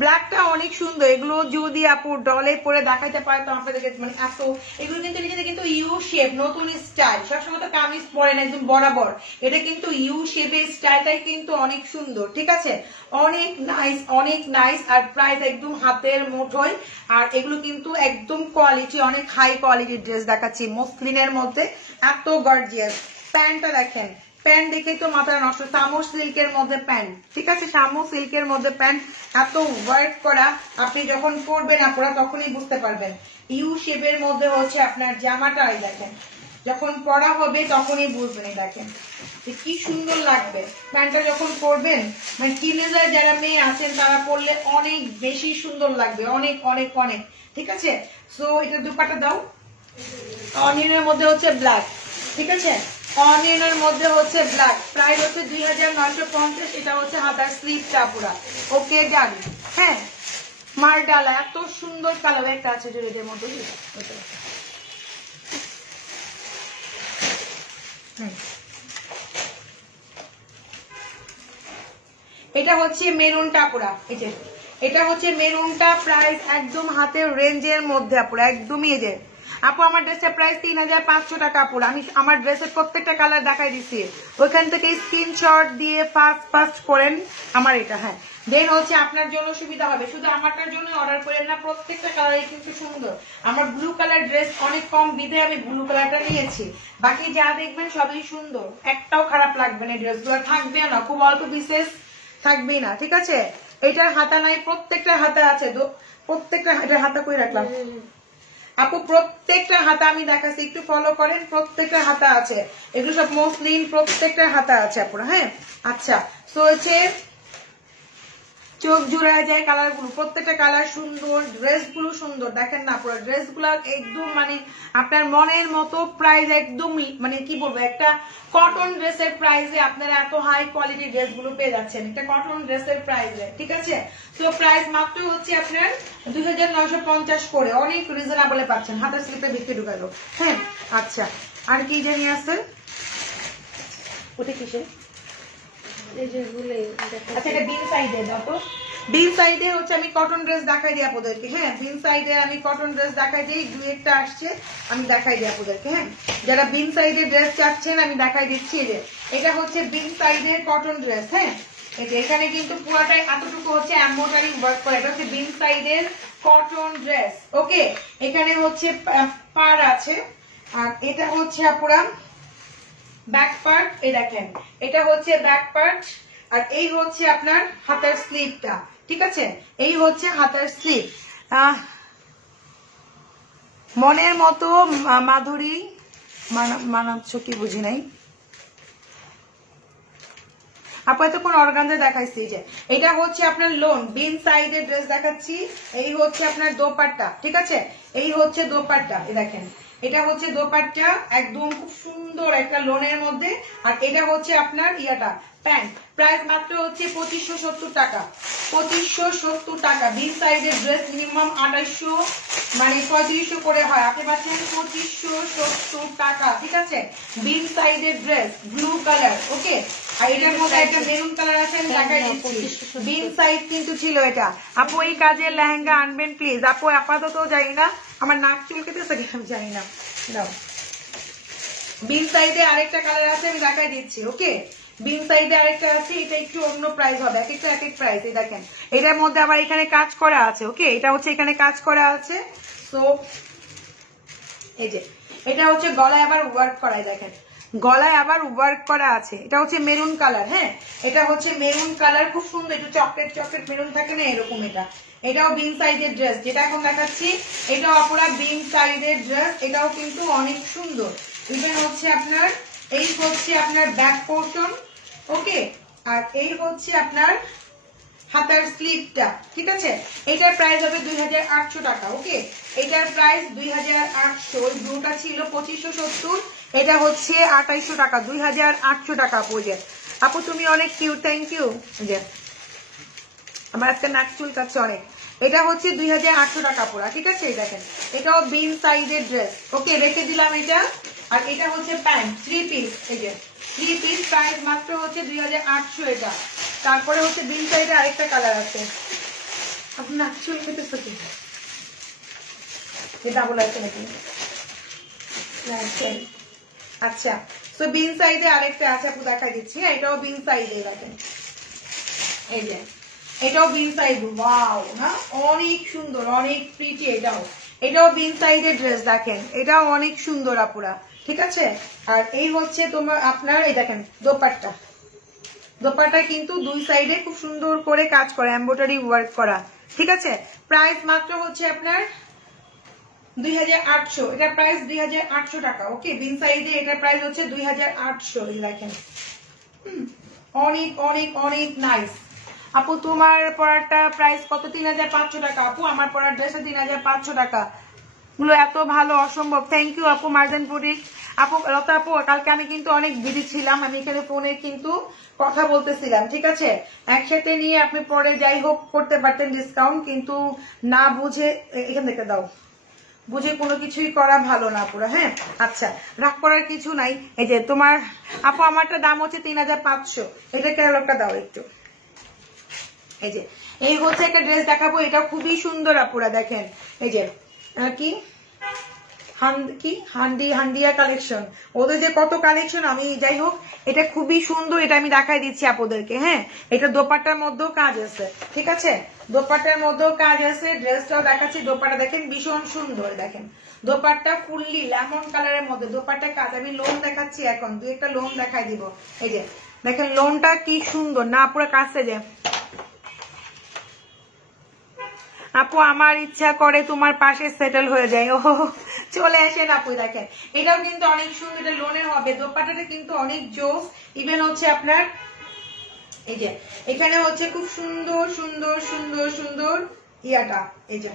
ব্ল্যাকটা অনেক সুন্দর। এগুলো যদি আপু ডলে পরে দেখাইতে পারে তো আপনাদেরকে মানে এত, এগুলো কিন্তু নিজেদের কিন্তু ইউ শেপ, নতুন স্টাইল, সবসময় তো কামিজ পরেন একদম বরাবর, এটা কিন্তু ইউ শেপের স্টাইলটাই কিন্তু অনেক সুন্দর, ঠিক আছে। অনেক নাইস, অনেক নাইস। আর প্রাইস একদম হাতের মুঠোয়। আর এগুলো কিন্তু একদম কোয়ালিটি, অনেক হাই কোয়ালিটির ড্রেস দেখাচ্ছি মসলিনের মধ্যে, এত গর্জিয়াস। প্যান্টটা দেখেন, প্যান্ট দেখেই তো মাথা নষ্ট, শামু সিল্কের মধ্যে প্যান্ট, ঠিক আছে, শামু সিল্কের মধ্যে প্যান্ট, এত ওয়ার্ক করা, আপনি যখন পরবেন আপনারা তখনই বুঝতে পারবেন। ইউ শেপের মধ্যে হচ্ছে আপনার জামাটা, দেখেন যখন পরা হবে তখনই বুঝবেন। দেখেন কি সুন্দর লাগবে প্যান্টটা যখন পরবেন, মানে টিনেজার যারা মেয়ে আছেন তারা পরলে অনেক বেশি সুন্দর লাগবে, অনেক অনেক অনেক, ঠিক আছে। সো এটা দুপাটা দাও, অনিয়নের মধ্যে হচ্ছে ব্ল্যাক, ঠিক আছে, অনিয়নের মধ্যে হচ্ছে ব্ল্যাক, প্রাইস হচ্ছে 2950। এটা হচ্ছে হাতার স্লিভটা পুরা, ওকে ডান। হ্যাঁ মার ডালা, এত সুন্দর কালার একটা আছে জরিদের মধ্যে, এটা হচ্ছে মেরুনটা পুরা, এই যে এটা হচ্ছে মেরুনটা, প্রাইস একদম হাতের রেঞ্জের মধ্যে পুরা একদমই। এই যে আপু আমার ড্রেসের প্রাইস 3500 টাকা পুরো, আমি আমার ড্রেসের প্রত্যেকটা কালার দেখাই দিচ্ছি, ওইখান থেকে স্ক্রিনশট দিয়ে ফাস্ট করেন আমার এটা। হ্যাঁ দেন হচ্ছে আপনার জন্য সুবিধা হবে, শুধু আমারটার জন্য অর্ডার করেন না, প্রত্যেকটা কালারই কিন্তু সুন্দর। আমার ব্লু কালার ড্রেস অনেক কম বিধে আমি ব্লু কালারটা নিয়েছি, বাকি যা দেখবেন সবই সুন্দর, একটাও খারাপ লাগবে না, ড্রেসগুলো থাকবে না, খুব অল্প পিসেস থাকবেই না, ঠিক আছে। এটার হাতা নাই, প্রত্যেকটা হাতা আছে, প্রত্যেকটা হাতা করে রাখলাম আপু, প্রত্যেকটা হাতা আমি দেখাচ্ছি, একটু ফলো করেন, প্রত্যেকটা হাতা আছে, এগুলো সব মসলিন, প্রত্যেকটা হাতা আছে আপুরা। হ্যাঁ আচ্ছা, তো হচ্ছে চোখ জুড়ায় যায় কালার গুলো, প্রত্যেকটা কালার সুন্দর, ড্রেস গুলো সুন্দর, দেখেন না পুরো ড্রেস গুলো একদম মানে আপনার মনের মতো, প্রাইস একদমই মানে কি বলবো, একটা কটন ড্রেসের প্রাইসে আপনারা এত হাই কোয়ালিটি ড্রেস গুলো পেয়ে যাচ্ছেন, একটা কটন ড্রেসের প্রাইসে, ঠিক আছে। তো প্রাইস মাত্র হচ্ছে আপনার 2950 করে, অনেক রিজনেবলে পাচ্ছেন। হাতের স্লিপে ভিতরে ঢুকালো। হ্যাঁ আচ্ছা, আর কি জানি আছে ওটা কিসে, আচ্ছা এটা বিন সাইডে দাও তো, বিন সাইডে হচ্ছে আমি কটন ড্রেস দেখাই দিই আপনাদেরকে। হ্যাঁ বিন সাইডে আমি কটন ড্রেস দেখাই দিই, দু একটা আসছে আমি দেখাই দিই আপনাদেরকে। হ্যাঁ যারা বিন সাইডের ড্রেস চাচ্ছেন আমি দেখাই দিচ্ছি, যে এটা হচ্ছে বিন সাইডের কটন ড্রেস। হ্যাঁ এখানে কিন্তু পুরাটাই এতটুকু হচ্ছে এমব্রয়ডারি ওয়ার্ক করা, এটা হচ্ছে বিন সাইডের কটন ড্রেস, ওকে। এখানে হচ্ছে পার আছে, আর এটা হচ্ছে আপুরা ব্যাক পার্ট, এই দেখেন এটা হচ্ছে ব্যাক পার্ট, আর এই হচ্ছে আপনার হাতের স্লিভটা, ঠিক আছে? এই হচ্ছে হাতের স্লিভ। মনের মতো মাধুরী মানাচ্ছ কি বুঝি নাই আপু, এতক্ষণ অর্গানজা দেখাইছি। যে এটা হচ্ছে আপনার লোন বিন সাইডের ড্রেস দেখাচ্ছি, এই হচ্ছে আপনার দোপাট্টা, ঠিক আছে? এই হচ্ছে দোপাট্টা, এই দেখেন এটা হচ্ছে দোপাট্টা, একদম খুব সুন্দর একটা লোনের মধ্যে। আর এটা হচ্ছে আপনার ইয়াটা প্যান্ট, প্রাইস মাত্র হচ্ছে 2570 টাকা, 2570 টাকা। বিন সাইজের ড্রেস মিনিমাম 2800 মানে 3500 করে হয়, আপনি পাচ্ছেন 2570 টাকা, ঠিক আছে? বিন সাইজের ড্রেস ব্লু কালার, ওকে। আর এটার মধ্যে একটা মেরুন কালার আছে, আমি দেখাই দিচ্ছি। বিন সাইজ কিন্তু ছিল এটা। আপু এই কাজের লেহেঙ্গা আনবেন প্লিজ। আপু আপাতত জানি না, আমার নাক চুলকেতেছে কি আমি জানি না। দাও, বিন সাইডে আরেকটা কালার আছে, আমি দেখাই দিচ্ছি, ওকে। বিন সাইডে আরেকটা আছে, এটা একটু অন্য প্রাইস হবে, এক একটা এক এক প্রাইস। এই দেখেন এটার মধ্যে আবার এখানে কাজ করা আছে, ওকে। এটা হচ্ছে এখানে কাজ করা আছে, তো এই যে এটা হচ্ছে গলায় আবার ওয়ার্ক করা, দেখেন গলায় আবার ওয়ার্ক করা আছে। এটা হচ্ছে মেরুন কালার, হ্যাঁ এটা হচ্ছে মেরুন কালার, খুব সুন্দর, একটু চকলেট চকলেট মেরুন থাকে না এরকম। এটাও বিন সাইজের ড্রেস, যেটা এখন দেখাচ্ছি এটাও আপুরা বিন সাইজের ড্রেস, এটাও কিন্তু অনেক সুন্দর। ইভেন হচ্ছে আপনার এই হচ্ছে আপনার ব্যাক পোর্শন, ওকে। আর এই হচ্ছে আপনার হাতার স্লিভটা, ঠিক আছে? এটার প্রাইস হবে 2800 টাকা, ওকে। এটার প্রাইস 2800, ওই ব্লুটা ছিল 2570, এটা হচ্ছে 2800 টাকা, 2800 টাকা পড়ে। আপু তুমি অনেক কিউট, থ্যাংক ইউ। যে আমার একটা নাক চুলকাচ্ছে অনেক। এটা হচ্ছে 2800 টাকা পুরা, ঠিক আছে? দেখেন এটাও বিন সাইজের ড্রেস, ওকে, রেখে দিলাম এটা। আর এটা হচ্ছে প্যান্ট 3 পিস, এই যে 3 পিস, প্রাইস মাত্র হচ্ছে 2800 এটা। তারপরে হচ্ছে বিন সাইডে আরেকটা কালার আছে, আপনার নাক চুলকাতেছে কি? ডাবল আছে নাকি? আচ্ছা, তো বিন সাইডে আরেকটা আছে, আপু দেখা দিচ্ছি। এটাও বিন সাইডে, দেখেন এই যে এটাও বিন সাইড, ওয়াও না, অনেক সুন্দর, অনেক প্রিটি। এটাও বিন সাইডের ড্রেস, দেখেন এটাও অনেক সুন্দর আপুরা, ঠিক আছে? আর এই হচ্ছে তোমার আপনার এই দেখেন দোপাট্টা, দোপাট্টা কিন্তু দুই সাইডে খুব সুন্দর করে কাজ করা, এমব্রয়ডারি ওয়ার্ক করা, ঠিক আছে? প্রাইস মাত্র হচ্ছে আপনার 2800, এটার প্রাইস 2800 টাকা, ওকে। বিন সাইডে এটার প্রাইস হচ্ছে 2800, দেখেন অনেক অনেক অনেক নাইস। আপু তোমার পরাটা প্রাইস কত? 3500 টাকা। আপু আমার পরার ড্রেসে 3500 টাকা, গুলো এত ভালো, অসম্ভব। থ্যাংক ইউ আপু মার্জান পুরিক। আপু লতা আপু, কালকে আমি কিন্তু অনেক বিজি ছিলাম, আমি এখানে ফোনে কিন্তু কথা বলতেছিলাম, ঠিক আছে? একসাথে নিয়ে আপনি পরে যাই হোক করতে পারতেন ডিসকাউন্ট, কিন্তু না বুঝে, এখান থেকে দাও, বুঝে কোনো কিছুই করা ভালো না পুরো, হ্যাঁ। আচ্ছা, রাগ করার কিছু নাই। এই যে তোমার আপু আমারটা দাম হচ্ছে 3500, এটা ক্যাটালগটা দাও একটু। এই যে এই হচ্ছে একটা ড্রেস দেখাবো, এটা খুবই সুন্দর আপুরা, দেখেন এই যে কি হান্ডিয়া কালেকশন, ওদের যে কত কালেকশন, আমি যাই হোক এটা খুবই সুন্দর, এটা আমি দেখাই দিচ্ছি আপনাদেরকে, হ্যাঁ। এটা দোপাট্টার মধ্যেও কাজ আছে, ঠিক আছে? দোপাট্টার মধ্যেও কাজ আছে, ড্রেসটাও দেখাচ্ছি। দোপাট্টা দেখেন ভীষণ সুন্দর, দেখেন দোপাট্টা ফুললি লেমন কালারের মধ্যে দোপাট্টা কাজ। আমি লোন দেখাচ্ছি, এখন দুই একটা লোন দেখাই দিব। এই যে দেখেন লোনটা কি সুন্দর না, পুরো কাছে যে আপু আমার ইচ্ছা করে তোমার পাশে সেটেল হয়ে যায়, ও চলে আসেন আপু। দেখেন এটাও কিন্তু অনেক সুন্দর, এটা লোনের হবে, দোপাট্টাটা কিন্তু অনেক জোস। ইভেন হচ্ছে আপনার এই যে এখানে হচ্ছে খুব সুন্দর সুন্দর সুন্দর সুন্দর ইয়াটা, এই যে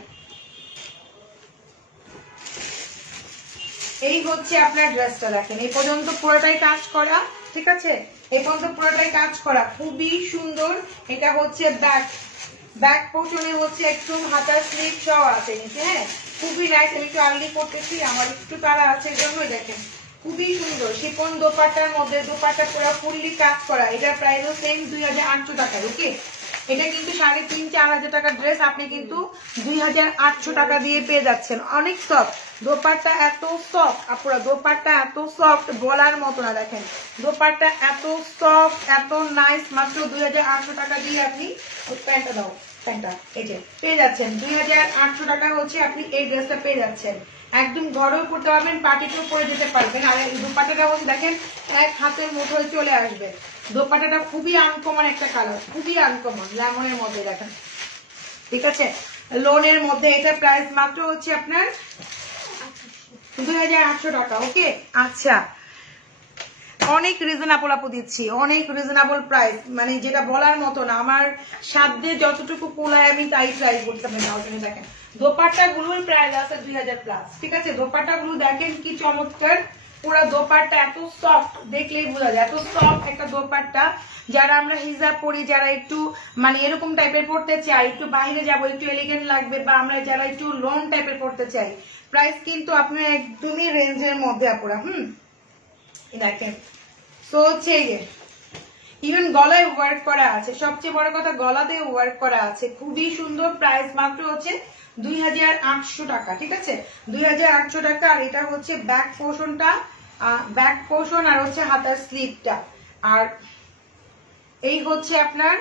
এই হচ্ছে আপনার ড্রেসটা, দেখেন এই পর্যন্ত পুরোটাই কাজ করা, ঠিক আছে? এই পর্যন্ত পুরোটাই কাজ করা, খুবই সুন্দর। এটা হচ্ছে ব্যাক পোর্শনে হচ্ছে একটু হাতার স্লিভ সহ আছে নিচে, হ্যাঁ খুবই নাইস। আমি একটু আর্লি করতেছি, আমার একটু তারা আছে এর জন্য। দেখেন খুবই সুন্দর শিফন দোপাট্টার মধ্যে, দোপাট্টা পুরো ফুললি কাজ করা। এটার প্রাইসও সেম 2800 টাকা, ওকে। এটা কিন্তু 3500-4000 টাকার ড্রেস, আপনি কিন্তু 2800 টাকা দিয়ে পেয়ে যাচ্ছেন। অনেক সফট দোপাট্টা, এত সফট আপুরা, দোপাট্টা এত সফট বলার মতো না। দেখেন দোপাট্টা এত সফট, এত নাইস, মাত্র 2800 টাকা দিয়ে আপনি প্যান্টটা দাও, প্যান্টটা এই যে পেয়ে যাচ্ছেন 2800 টাকা হচ্ছে আপনি এই ড্রেসটা পেয়ে যাচ্ছেন। একদম ঘরেও পড়তে পারবেন, পার্টিতেও পরে যেতে পারবেন। আর এই দোপাট্টাটা হচ্ছে দেখেন এক হাতের মুঠোয় চলে আসবে। দোপাট্টাটা খুবই আনকমন একটা কালার, খুবই আনকমন, লেমনের মধ্যে দেখেন, ঠিক আছে, লোনের মধ্যে। এটা প্রাইস মাত্র হচ্ছে আপনার 2800 টাকা। ওকে, আচ্ছা, অনেক রিজনেবল আপু দিচ্ছি, অনেক রিজনেবল প্রাইস, মানে যেটা বলার মতো না। আমার সাধ্যে যতটুকু কুলায় আমি তাই প্রাইস বলতে পারি না। ওখানে দেখেন দোপাট্টা গুলোর প্রাইস আছে 2000 প্লাস, ঠিক আছে। দোপাট্টা গুলো দেখেন কি চমৎকার, পুরো দোপাট্টা এত সফট, দেখলেই বোঝা যায় এত সফট একটা দোপাট্টা। যারা আমরা হিজাব পরি, যারা একটু মানে এরকম টাইপের পড়তে চাই, একটু বাইরে যাব, একটু এলিগেন্ট লাগবে, বা আমরা যারা একটু লং টাইপের পড়তে চাই, প্রাইস কিন্তু আপনার একদমই রেঞ্জের মধ্যে আপুরা। দেখেন তো হচ্ছে ইভেন গলায় ওয়ার্ক করা আছে, সবচেয়ে বড় কথা গলাতে ওয়ার্ক করা আছে, খুবই সুন্দর। প্রাইস মাত্র হচ্ছে 2800 টাকা, ঠিক আছে, 2800 টাকা। আর এটা হচ্ছে ব্যাক পোর্শনটা, ব্যাক পোর্শন, আর হচ্ছে হাতার স্লিভটা, আর এই হচ্ছে আপনার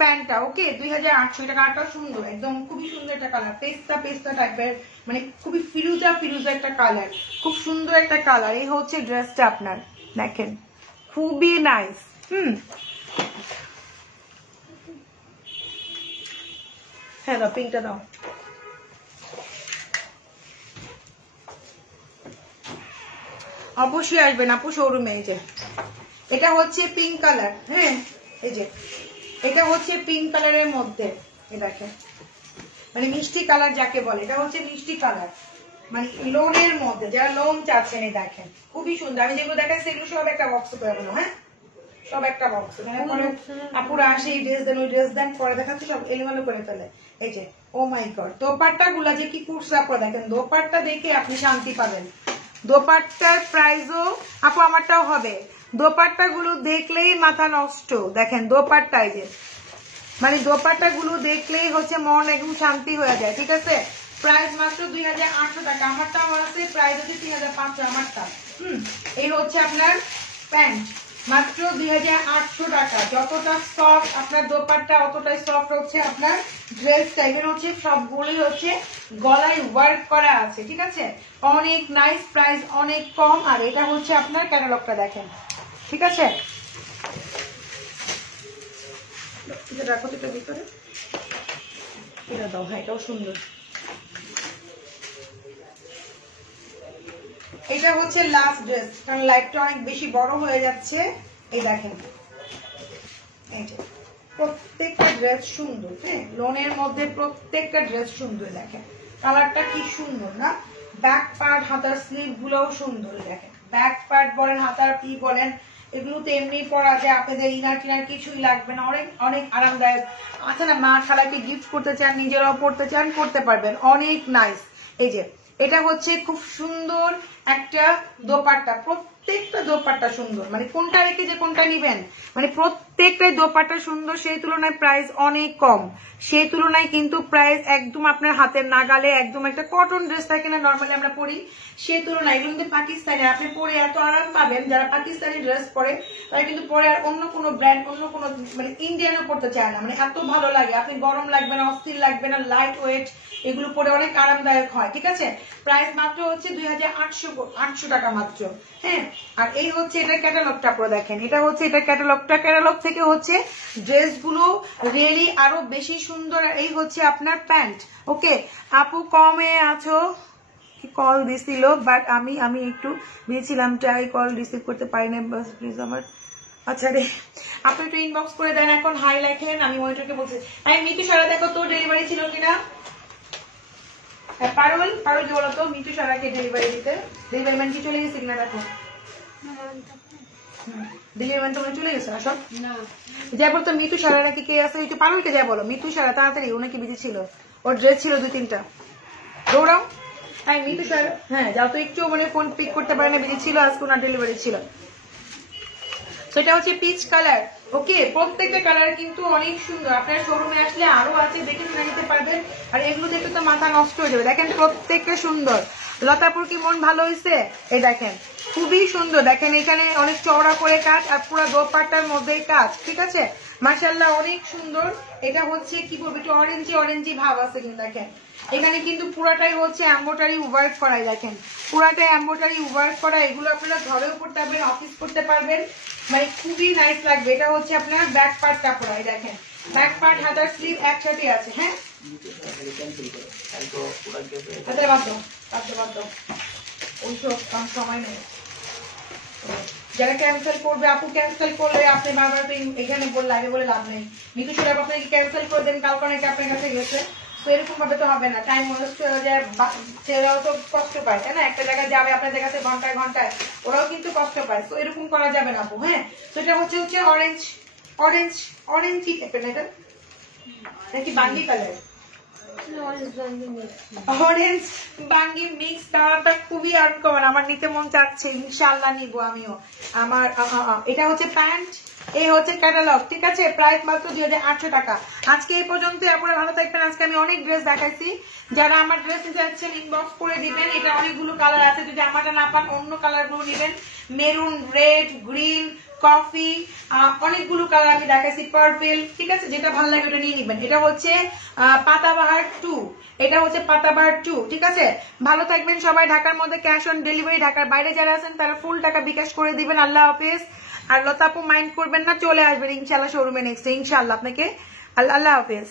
প্যান্টটা। ওকে, 2800 টাকা। আরটা সুন্দর, একদম খুবই সুন্দর একটা কালার, পেস্তা পেস্তা টাইপের, মানে খুবই ফিরুজা ফিরুজা একটা কালার, খুব সুন্দর একটা কালার। এই হচ্ছে ড্রেসটা আপনার, দেখেন খুবই নাইস। হ্যাঁ দাও, পিঙ্কটা দাও। অবশ্যই আসবেন আপু শোরুমে। এই যে এটা হচ্ছে পিঙ্ক কালার, হ্যাঁ এই যে এটা হচ্ছে পিঙ্ক কালারের মধ্যে, এই দেখেন মানে মিষ্টি কালার যাকে বলে, এটা হচ্ছে মিষ্টি কালার, মানে লোনের মধ্যে, যারা লোন চাচ্ছেন। এই দেখেন খুবই সুন্দর। আমি যেগুলো দেখাচ্ছি সেগুলো সব একটা বক্সে করে নেবো, হ্যাঁ সব একটা বক্স। আপুরা আসে এই ড্রেস দেন, ওই ড্রেস দেন, পরে দেখাচ্ছে সব এলোমেলো করে ফেলে। এই যে ও মাই গড, দোপাট্টা গুলা যে কি কুটছে আপুরা, দেখেন দোপাট্টা দেখে আপনি শান্তি পাবেন। দোপাট্টার প্রাইসও আপু আমারটাও হবে, দোপাট্টা গুলো দেখলেই মাথা নষ্ট। দেখেন দোপাট্টা, এই যে মানে দোপাট্টা গুলো দেখলেই হচ্ছে মন একদম শান্তি হয়ে যায়, ঠিক আছে। প্রাইস মাত্র 2800 টাকা। আমারটা আমার আছে প্রাইস হচ্ছে 3500 আমারটা। এই হচ্ছে আপনার প্যান্ট, মাত্র 2800 টাকা। যতটা সফট আপনার দোপাট্টা, অতটাই সফট হচ্ছে আপনার ড্রেস টাইপের, হচ্ছে সবগুলোই হচ্ছে গলায় ওয়ার্ক করা আছে, ঠিক আছে, অনেক নাইস, প্রাইস অনেক কম। আর এটা হচ্ছে আপনার ক্যাটালগটা দেখেন, ঠিক আছে। রাখো তো ভিতরে, এটা দাও, হ্যাঁ এটাও সুন্দর। এটা হচ্ছে লাস্ট ড্রেস, কারণ লাইফটা অনেক বেশি বড় হয়ে যাচ্ছে। এই দেখেন এই যে প্রত্যেকটা ড্রেস সুন্দর, হ্যাঁ লোনের মধ্যে প্রত্যেকটা ড্রেস সুন্দর। দেখেন কালারটা কি সুন্দর না, ব্যাক পার্ট, হাতার স্লিভ গুলোও সুন্দর। দেখেন ব্যাক পার্ট বলেন, হাতার পি বলেন, এগুলো তো এমনি পরা যায়, আপনাদের ইনার টিনার কিছুই লাগবে না, অনেক অনেক আরামদায়ক। আচ্ছা না, মা খালাকে গিফট করতে চান, নিজেরাও পড়তে চান, করতে পারবেন, অনেক নাইস। এই যে এটা হচ্ছে খুব সুন্দর একটা দোপাট্টা, প্রত্যেকটা দোপাট্টা সুন্দর, মানে কোনটা রেখে যে কোনটা নিবেন, মানে প্রত্যেকটাই দোপাট্টা সুন্দর। সেই তুলনায় প্রাইস অনেক কম, সেই তুলনায় কিন্তু প্রাইস একদম আপনার হাতের নাগালে, একদম একটা কটন ড্রেস থাকে না নর্মালি আমরা পরি, সেই তুলনায় এগুলো কিন্তু পাকিস্তানি, আপনি পরে এত আরাম পাবেন। যারা পাকিস্তানি ড্রেস পরে তারা কিন্তু পরে আর অন্য কোনো ব্র্যান্ড, অন্য কোনো মানে ইন্ডিয়ানও পড়তে চায় না, মানে এত ভালো লাগে, আপনি গরম লাগবে না, অস্থির লাগবে না, লাইট ওয়েট, এগুলো পরে অনেক আরামদায়ক হয়, ঠিক আছে। প্রাইস মাত্র হচ্ছে 2800 টাকা মাত্র, হ্যাঁ। আর এই হচ্ছে এটা ক্যাটালগটা পুরো দেখেন, এটা হচ্ছে এটা ক্যাটালগটা, ক্যাটালগ থেকে হচ্ছে ড্রেসগুলো রিয়েলি আরো বেশি সুন্দর। এই হচ্ছে আপনার প্যান্ট। ওকে আপু কমে আছো, কল দিছিল বাট আমি একটু দিয়েছিলাম, ট্রাই কল রিসিভ করতে পারি না, বাস প্লিজ আমার। আচ্ছা রে, আপনি একটু ইনবক্স করে দেন এখন, হাই লেখেন, আমি মনিটরকে বলছি। হ্যাঁ মিতু সারা দেখো তো ডেলিভারি ছিল কিনা। পারুল কি বলতো, মিতু সারাকে ডেলিভারি দিতে, ডেলিভারি ম্যান কি চলে গেছে কিনা দেখো। ডেলিভারি ম্যান তোমার চলে গেছে আসো না, যাই বলতো মিতু সারা নাকি কে আছে, একটু পারুলকে যাই বলো, মিতু সারা তাড়াতাড়ি, ও নাকি বিজি ছিল, ওর ড্রেস ছিল 2-3টা, দৌড়াও। হ্যাঁ মিতু সারা, হ্যাঁ যাও তো, একটু মানে ফোন পিক করতে পারে না, বিজি ছিল, আজকে ওনার ডেলিভারি ছিল। সেটা হচ্ছে পিচ কালার। ওকে প্রত্যেকটা কালার কিন্তু অনেক সুন্দর, আপনার শোরুমে আসলে আরো আছে, দেখে কিনে নিতে পারবেন। আর এগুলো দেখে তো মাথা নষ্ট হয়ে যাবে, দেখেন প্রত্যেকটা সুন্দর। লতাপুর কি মন ভালো হয়েছে? এই দেখেন খুবই সুন্দর, দেখেন এখানে অনেক চওড়া করে কাজ আর পুরো দোপাট্টার মধ্যেই কাজ, ঠিক আছে মাশাআল্লাহ অনেক সুন্দর। এটা হচ্ছে কি বলবো একটু অরেঞ্জি অরেঞ্জি ভাব আছে কিন্তু দেখেন এখানে কিন্তু পুরাটাই হচ্ছে এমব্রয়ডারি ওয়ার্ক করাই, দেখেন পুরাটাই এমব্রয়ডারি ওয়ার্ক করা। এগুলো আপনারা ঘরেও করতে পারবেন, অফিস করতে পারবেন, মানে খুবই নাইস লাগবে। এটা হচ্ছে আপনার ব্যাক পার্ট কাপড়, দেখেন ব্যাক পার্ট হাতার স্লিভ একসাথে আছে। হ্যাঁ ওইসব সময় নেই, যারা ক্যান্সেল করবে আপু ক্যান্সেল করলে আপনি বারবার এখানে বললে আগে বলে লাভ নেই। মিতু সাহেব আপনাকে ক্যান্সেল করে দেন, কালকে অনেকে আপনার কাছে গেছে, তো এরকম ভাবে তো হবে না, টাইম ওয়েস্ট হয়ে যায়, ছেলেরাও তো কষ্ট পায় তাই না, একটা জায়গায় যাবে আপনাদের কাছে ঘন্টায় ঘন্টায়, ওরাও কিন্তু কষ্ট পায়, তো এরকম করা যাবে না আপু। হ্যাঁ তো এটা হচ্ছে অরেঞ্জ অরেঞ্জ অরেঞ্জ কি টাইপের, এটা নাকি বাঙ্গি কালার, অরেঞ্জ বাঙ্গি মিক্স কালারটা খুবই আনকমন, আমার নিতে মন চাচ্ছে, ইনশাআল্লাহ নিবো আমিও। আমার এটা হচ্ছে প্যান্ট, এই হচ্ছে ক্যাটালগ, ঠিক আছে প্রাইস মাত্র 2800 টাকা। আজকে এই পর্যন্ত, আপনারা ভালো থাকবেন। আজকে আমি অনেক ড্রেস দেখাইছি, যারা আমার ড্রেস নিতে যাচ্ছেন ইনবক্স করে দিবেন, এটা অনেকগুলো কালার আছে, যদি আমারটা না পান অন্য কালার গুলো নিবেন, মেরুন, রেড, গ্রিন, কফি, অনেকগুলো কালার আমি দেখাইছি, পার্পল, ঠিক আছে যেটা ভালো লাগে ওটা নিয়ে নিবেন। এটা হচ্ছে পাতাবাহার 2, এটা হচ্ছে পাতাবাহার 2, ঠিক আছে ভালো থাকবেন সবাই। ঢাকার মধ্যে ক্যাশ অন ডেলিভারি, ঢাকার বাইরে যারা আছেন তারা ফুল টাকা বিকাশ করে দিবেন। আল্লাহ হাফেজ। আর লতাপু মাইন্ড করবেন না, চলে আসবেন ইনশাআল্লাহ শোরুমে নেক্সট ইনশাআল্লাহ আপনাকে। আল্লাহ হাফেজ।